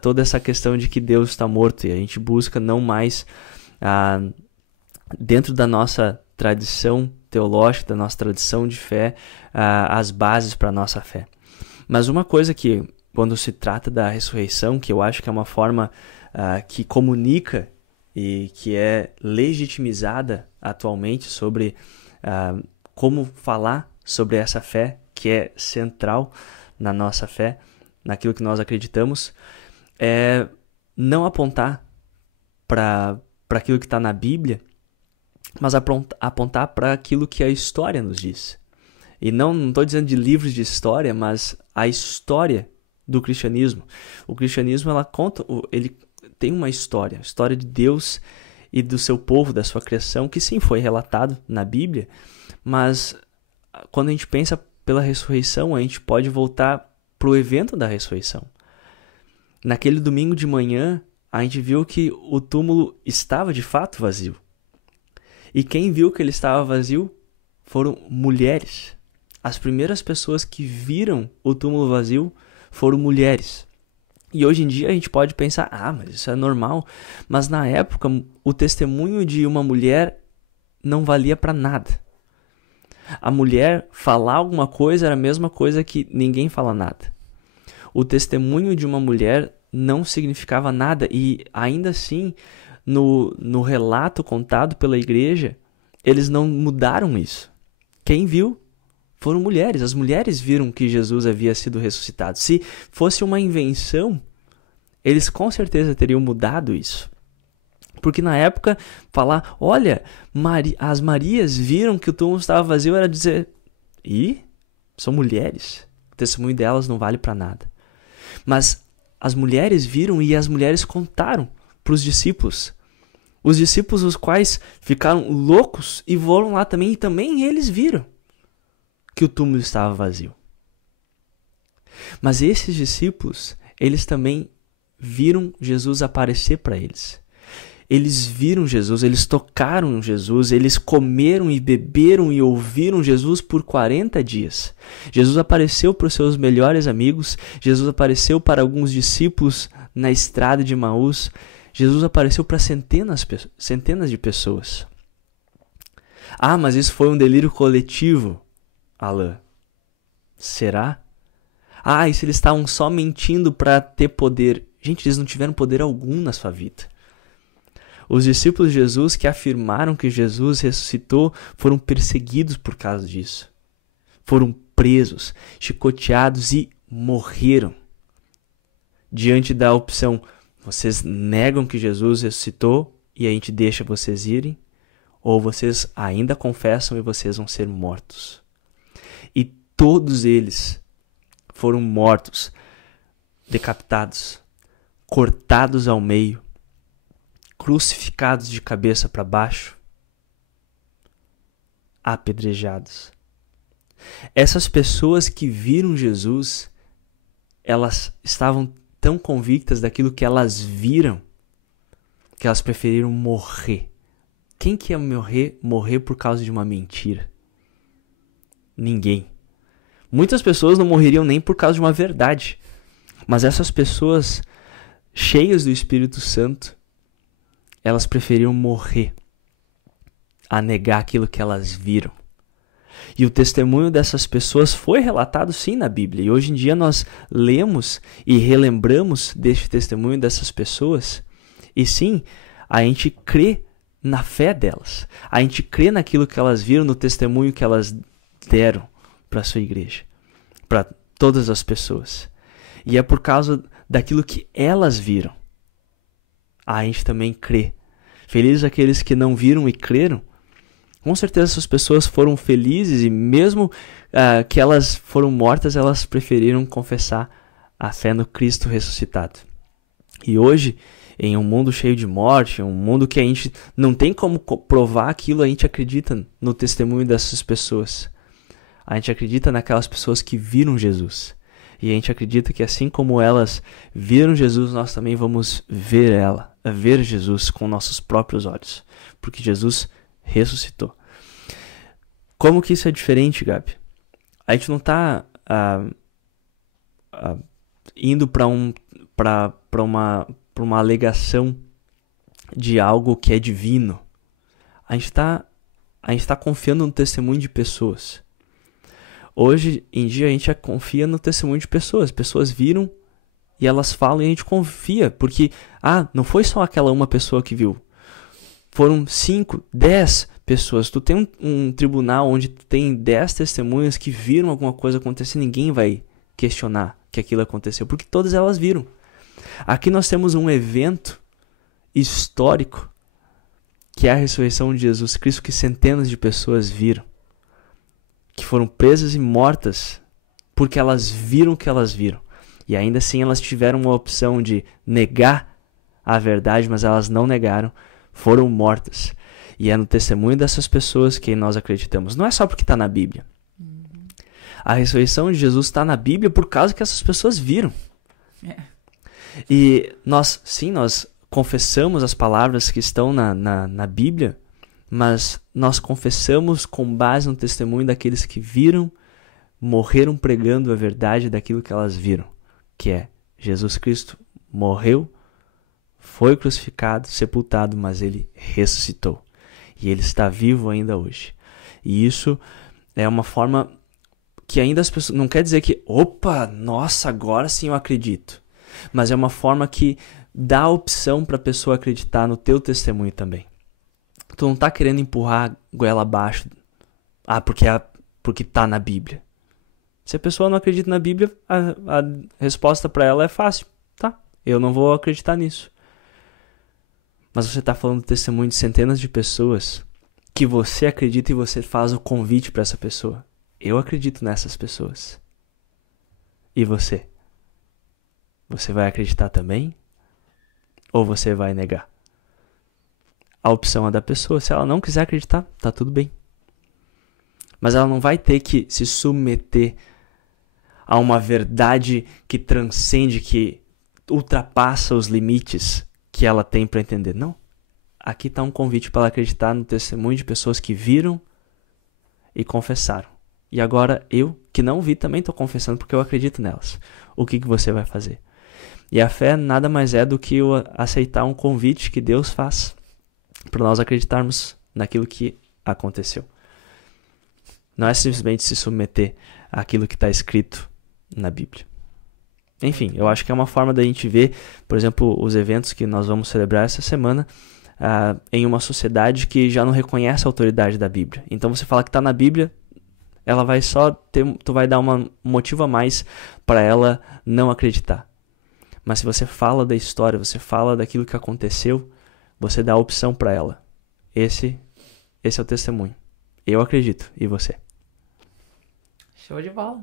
toda essa questão de que Deus está morto. E a gente busca não mais, dentro da nossa tradição teológica, da nossa tradição de fé, as bases para a nossa fé. Mas uma coisa que, quando se trata da ressurreição, que eu acho que é uma forma que comunica e que é legitimizada atualmente sobre como falar sobre essa fé, que é central na nossa fé, naquilo que nós acreditamos, é não apontar para aquilo que está na Bíblia, mas apontar para aquilo que a história nos diz. E não estou dizendo de livros de história, mas a história do cristianismo. O cristianismo, ele tem uma história, a história de Deus e do seu povo, da sua criação, que sim foi relatado na Bíblia, mas quando a gente pensa pela ressurreição, a gente pode voltar para o evento da ressurreição. Naquele domingo de manhã, a gente viu que o túmulo estava de fato vazio. E quem viu que ele estava vazio foram mulheres. As primeiras pessoas que viram o túmulo vazio foram mulheres. E hoje em dia a gente pode pensar, mas isso é normal. Mas na época, o testemunho de uma mulher não valia para nada. A mulher falar alguma coisa era a mesma coisa que ninguém fala nada. O testemunho de uma mulher não significava nada. E ainda assim, no relato contado pela igreja, eles não mudaram isso. Quem viu foram mulheres. As mulheres viram que Jesus havia sido ressuscitado. Se fosse uma invenção, eles com certeza teriam mudado isso. Porque na época, falar, olha, as Marias viram que o túmulo estava vazio, era dizer, são mulheres. O testemunho delas não vale para nada. Mas as mulheres viram e as mulheres contaram para os discípulos. Os discípulos, os quais ficaram loucos e foram lá também, e também eles viram que o túmulo estava vazio. Mas esses discípulos, eles também viram Jesus aparecer para eles. eles viram Jesus, eles tocaram Jesus, eles comeram e beberam e ouviram Jesus por 40 dias. Jesus apareceu para os seus melhores amigos, Jesus apareceu para alguns discípulos na estrada de Emaús, Jesus apareceu para centenas de pessoas. Ah, mas isso foi um delírio coletivo, Alan. Será? Ah, e se eles estavam só mentindo para ter poder? Gente, eles não tiveram poder algum na sua vida. Os discípulos de Jesus que afirmaram que Jesus ressuscitou foram perseguidos por causa disso. Foram presos, chicoteados e morreram. Diante da opção, vocês negam que Jesus ressuscitou e a gente deixa vocês irem? Ou vocês ainda confessam e vocês vão ser mortos? E todos eles foram mortos, decapitados, cortados ao meio, crucificados de cabeça para baixo, apedrejados. Essas pessoas que viram Jesus, elas estavam tão convictas daquilo que elas viram, que elas preferiram morrer. Quem que ia morrer por causa de uma mentira? Ninguém. Muitas pessoas não morreriam nem por causa de uma verdade. Mas essas pessoas cheias do Espírito Santo, elas preferiam morrer a negar aquilo que elas viram. E o testemunho dessas pessoas foi relatado sim na Bíblia. E hoje em dia nós lemos e relembramos deste testemunho dessas pessoas. E sim, a gente crê na fé delas. A gente crê naquilo que elas viram, no testemunho que elas deram para a sua igreja, para todas as pessoas. E é por causa daquilo que elas viram. A gente também crê. Felizes aqueles que não viram e creram. Com certeza essas pessoas foram felizes e mesmo que elas foram mortas, elas preferiram confessar a fé no Cristo ressuscitado. E hoje, em um mundo cheio de morte, um mundo que a gente não tem como provar aquilo, a gente acredita no testemunho dessas pessoas. A gente acredita naquelas pessoas que viram Jesus. E a gente acredita que assim como elas viram Jesus, nós também vamos ver Jesus com nossos próprios olhos. Porque Jesus ressuscitou. Como que isso é diferente, Gabi? A gente não está indo para uma alegação de algo que é divino. A gente está confiando no testemunho de pessoas. Hoje em dia a gente confia no testemunho de pessoas. Pessoas viram e elas falam e a gente confia. Porque, não foi só aquela uma pessoa que viu. Foram 5, 10 pessoas. Tu tem um tribunal onde tem 10 testemunhas que viram alguma coisa acontecer. Ninguém vai questionar que aquilo aconteceu. Porque todas elas viram. Aqui nós temos um evento histórico que é a ressurreição de Jesus Cristo, que centenas de pessoas viram. Que foram presas e mortas porque elas viram o que elas viram. E ainda assim elas tiveram uma opção de negar a verdade, mas elas não negaram, foram mortas. E é no testemunho dessas pessoas que nós acreditamos. Não é só porque está na Bíblia. A ressurreição de Jesus está na Bíblia por causa que essas pessoas viram. E nós confessamos as palavras que estão na Bíblia, mas nós confessamos com base no testemunho daqueles que viram, morreram pregando a verdade daquilo que elas viram, que é Jesus Cristo morreu, foi crucificado, sepultado, mas ele ressuscitou. E ele está vivo ainda hoje. E isso é uma forma que ainda as pessoas... Não quer dizer que, nossa, agora sim eu acredito. Mas é uma forma que dá a opção para a pessoa acreditar no teu testemunho também. Tu não tá querendo empurrar a goela abaixo. Porque tá na Bíblia. Se a pessoa não acredita na Bíblia, a resposta para ela é fácil. Tá, eu não vou acreditar nisso. Mas você tá falando do testemunho de centenas de pessoas que você acredita e você faz o convite para essa pessoa. Eu acredito nessas pessoas. E você? Você vai acreditar também? Ou você vai negar? A opção é da pessoa. Se ela não quiser acreditar, tá tudo bem. Mas ela não vai ter que se submeter a uma verdade que transcende, que ultrapassa os limites que ela tem para entender. Não. aqui está um convite para ela acreditar no testemunho de pessoas que viram e confessaram. E agora eu, que não vi, também estou confessando porque eu acredito nelas. O que você vai fazer? E a fé nada mais é do que aceitar um convite que Deus faz para nós acreditarmos naquilo que aconteceu. Não é simplesmente se submeter àquilo que está escrito na Bíblia. Enfim, eu acho que é uma forma da gente ver, por exemplo, os eventos que nós vamos celebrar essa semana em uma sociedade que já não reconhece a autoridade da Bíblia. Então você fala que está na Bíblia, ela vai tu vai dar um motivo a mais para ela não acreditar. Mas se você fala da história, você fala daquilo que aconteceu, você dá a opção para ela. Esse é o testemunho. Eu acredito. E você? Show de bola.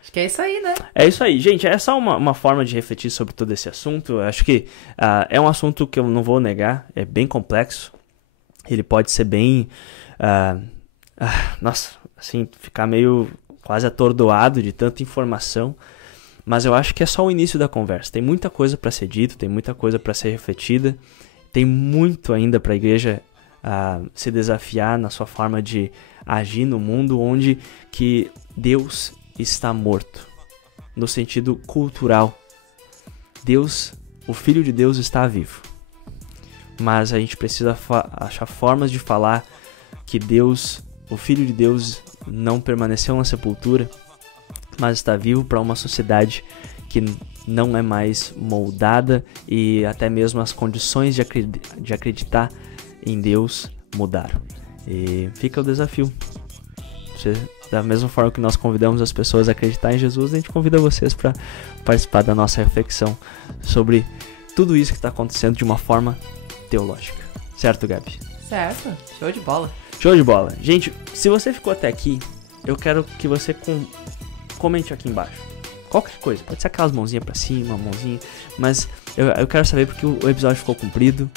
Acho que é isso aí, né? É isso aí. Gente, é só uma forma de refletir sobre todo esse assunto. Eu acho que é um assunto que eu não vou negar. É bem complexo. Ele pode ser bem... nossa, assim, ficar meio quase atordoado de tanta informação. Mas eu acho que é só o início da conversa. Tem muita coisa para ser dito, tem muita coisa para ser refletida. Tem muito ainda para a igreja se desafiar na sua forma de agir no mundo onde que Deus está morto. No sentido cultural. Deus, o Filho de Deus está vivo. Mas a gente precisa achar formas de falar que Deus, o Filho de Deus, não permaneceu na sepultura, mas está vivo para uma sociedade que não é mais moldada e até mesmo as condições de acreditar em Deus mudaram. E fica o desafio. Da mesma forma que nós convidamos as pessoas a acreditar em Jesus, a gente convida vocês para participar da nossa reflexão sobre tudo isso que está acontecendo de uma forma teológica. Certo, Gabi? Certo. Show de bola. Show de bola. Gente, se você ficou até aqui, eu quero que você comente aqui embaixo. Qualquer coisa. Pode ser aquelas mãozinhas pra cima, mãozinha. Mas eu quero saber porque o episódio ficou comprido.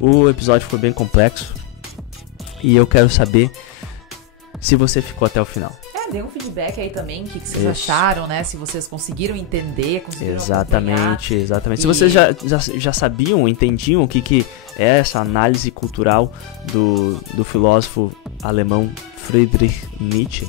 O episódio foi bem complexo. E eu quero saber se você ficou até o final. Dê um feedback aí também, o que vocês acharam, né? Se vocês conseguiram entender, conseguiram acompanhar. Exatamente. Se vocês já sabiam, entendiam o que é essa análise cultural do filósofo alemão Friedrich Nietzsche,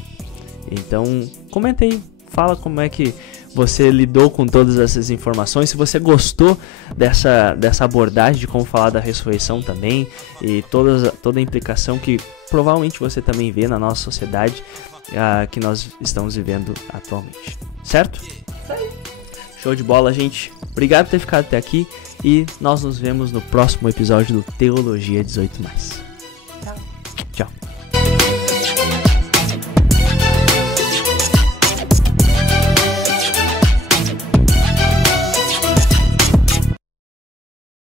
então comenta aí, fala como é que você lidou com todas essas informações, se você gostou dessa abordagem de como falar da ressurreição também, e toda a implicação que provavelmente você também vê na nossa sociedade que nós estamos vivendo atualmente. Certo? Isso aí. Show de bola, gente. Obrigado por ter ficado até aqui e nós nos vemos no próximo episódio do Teologia 18+. Tchau. Tchau.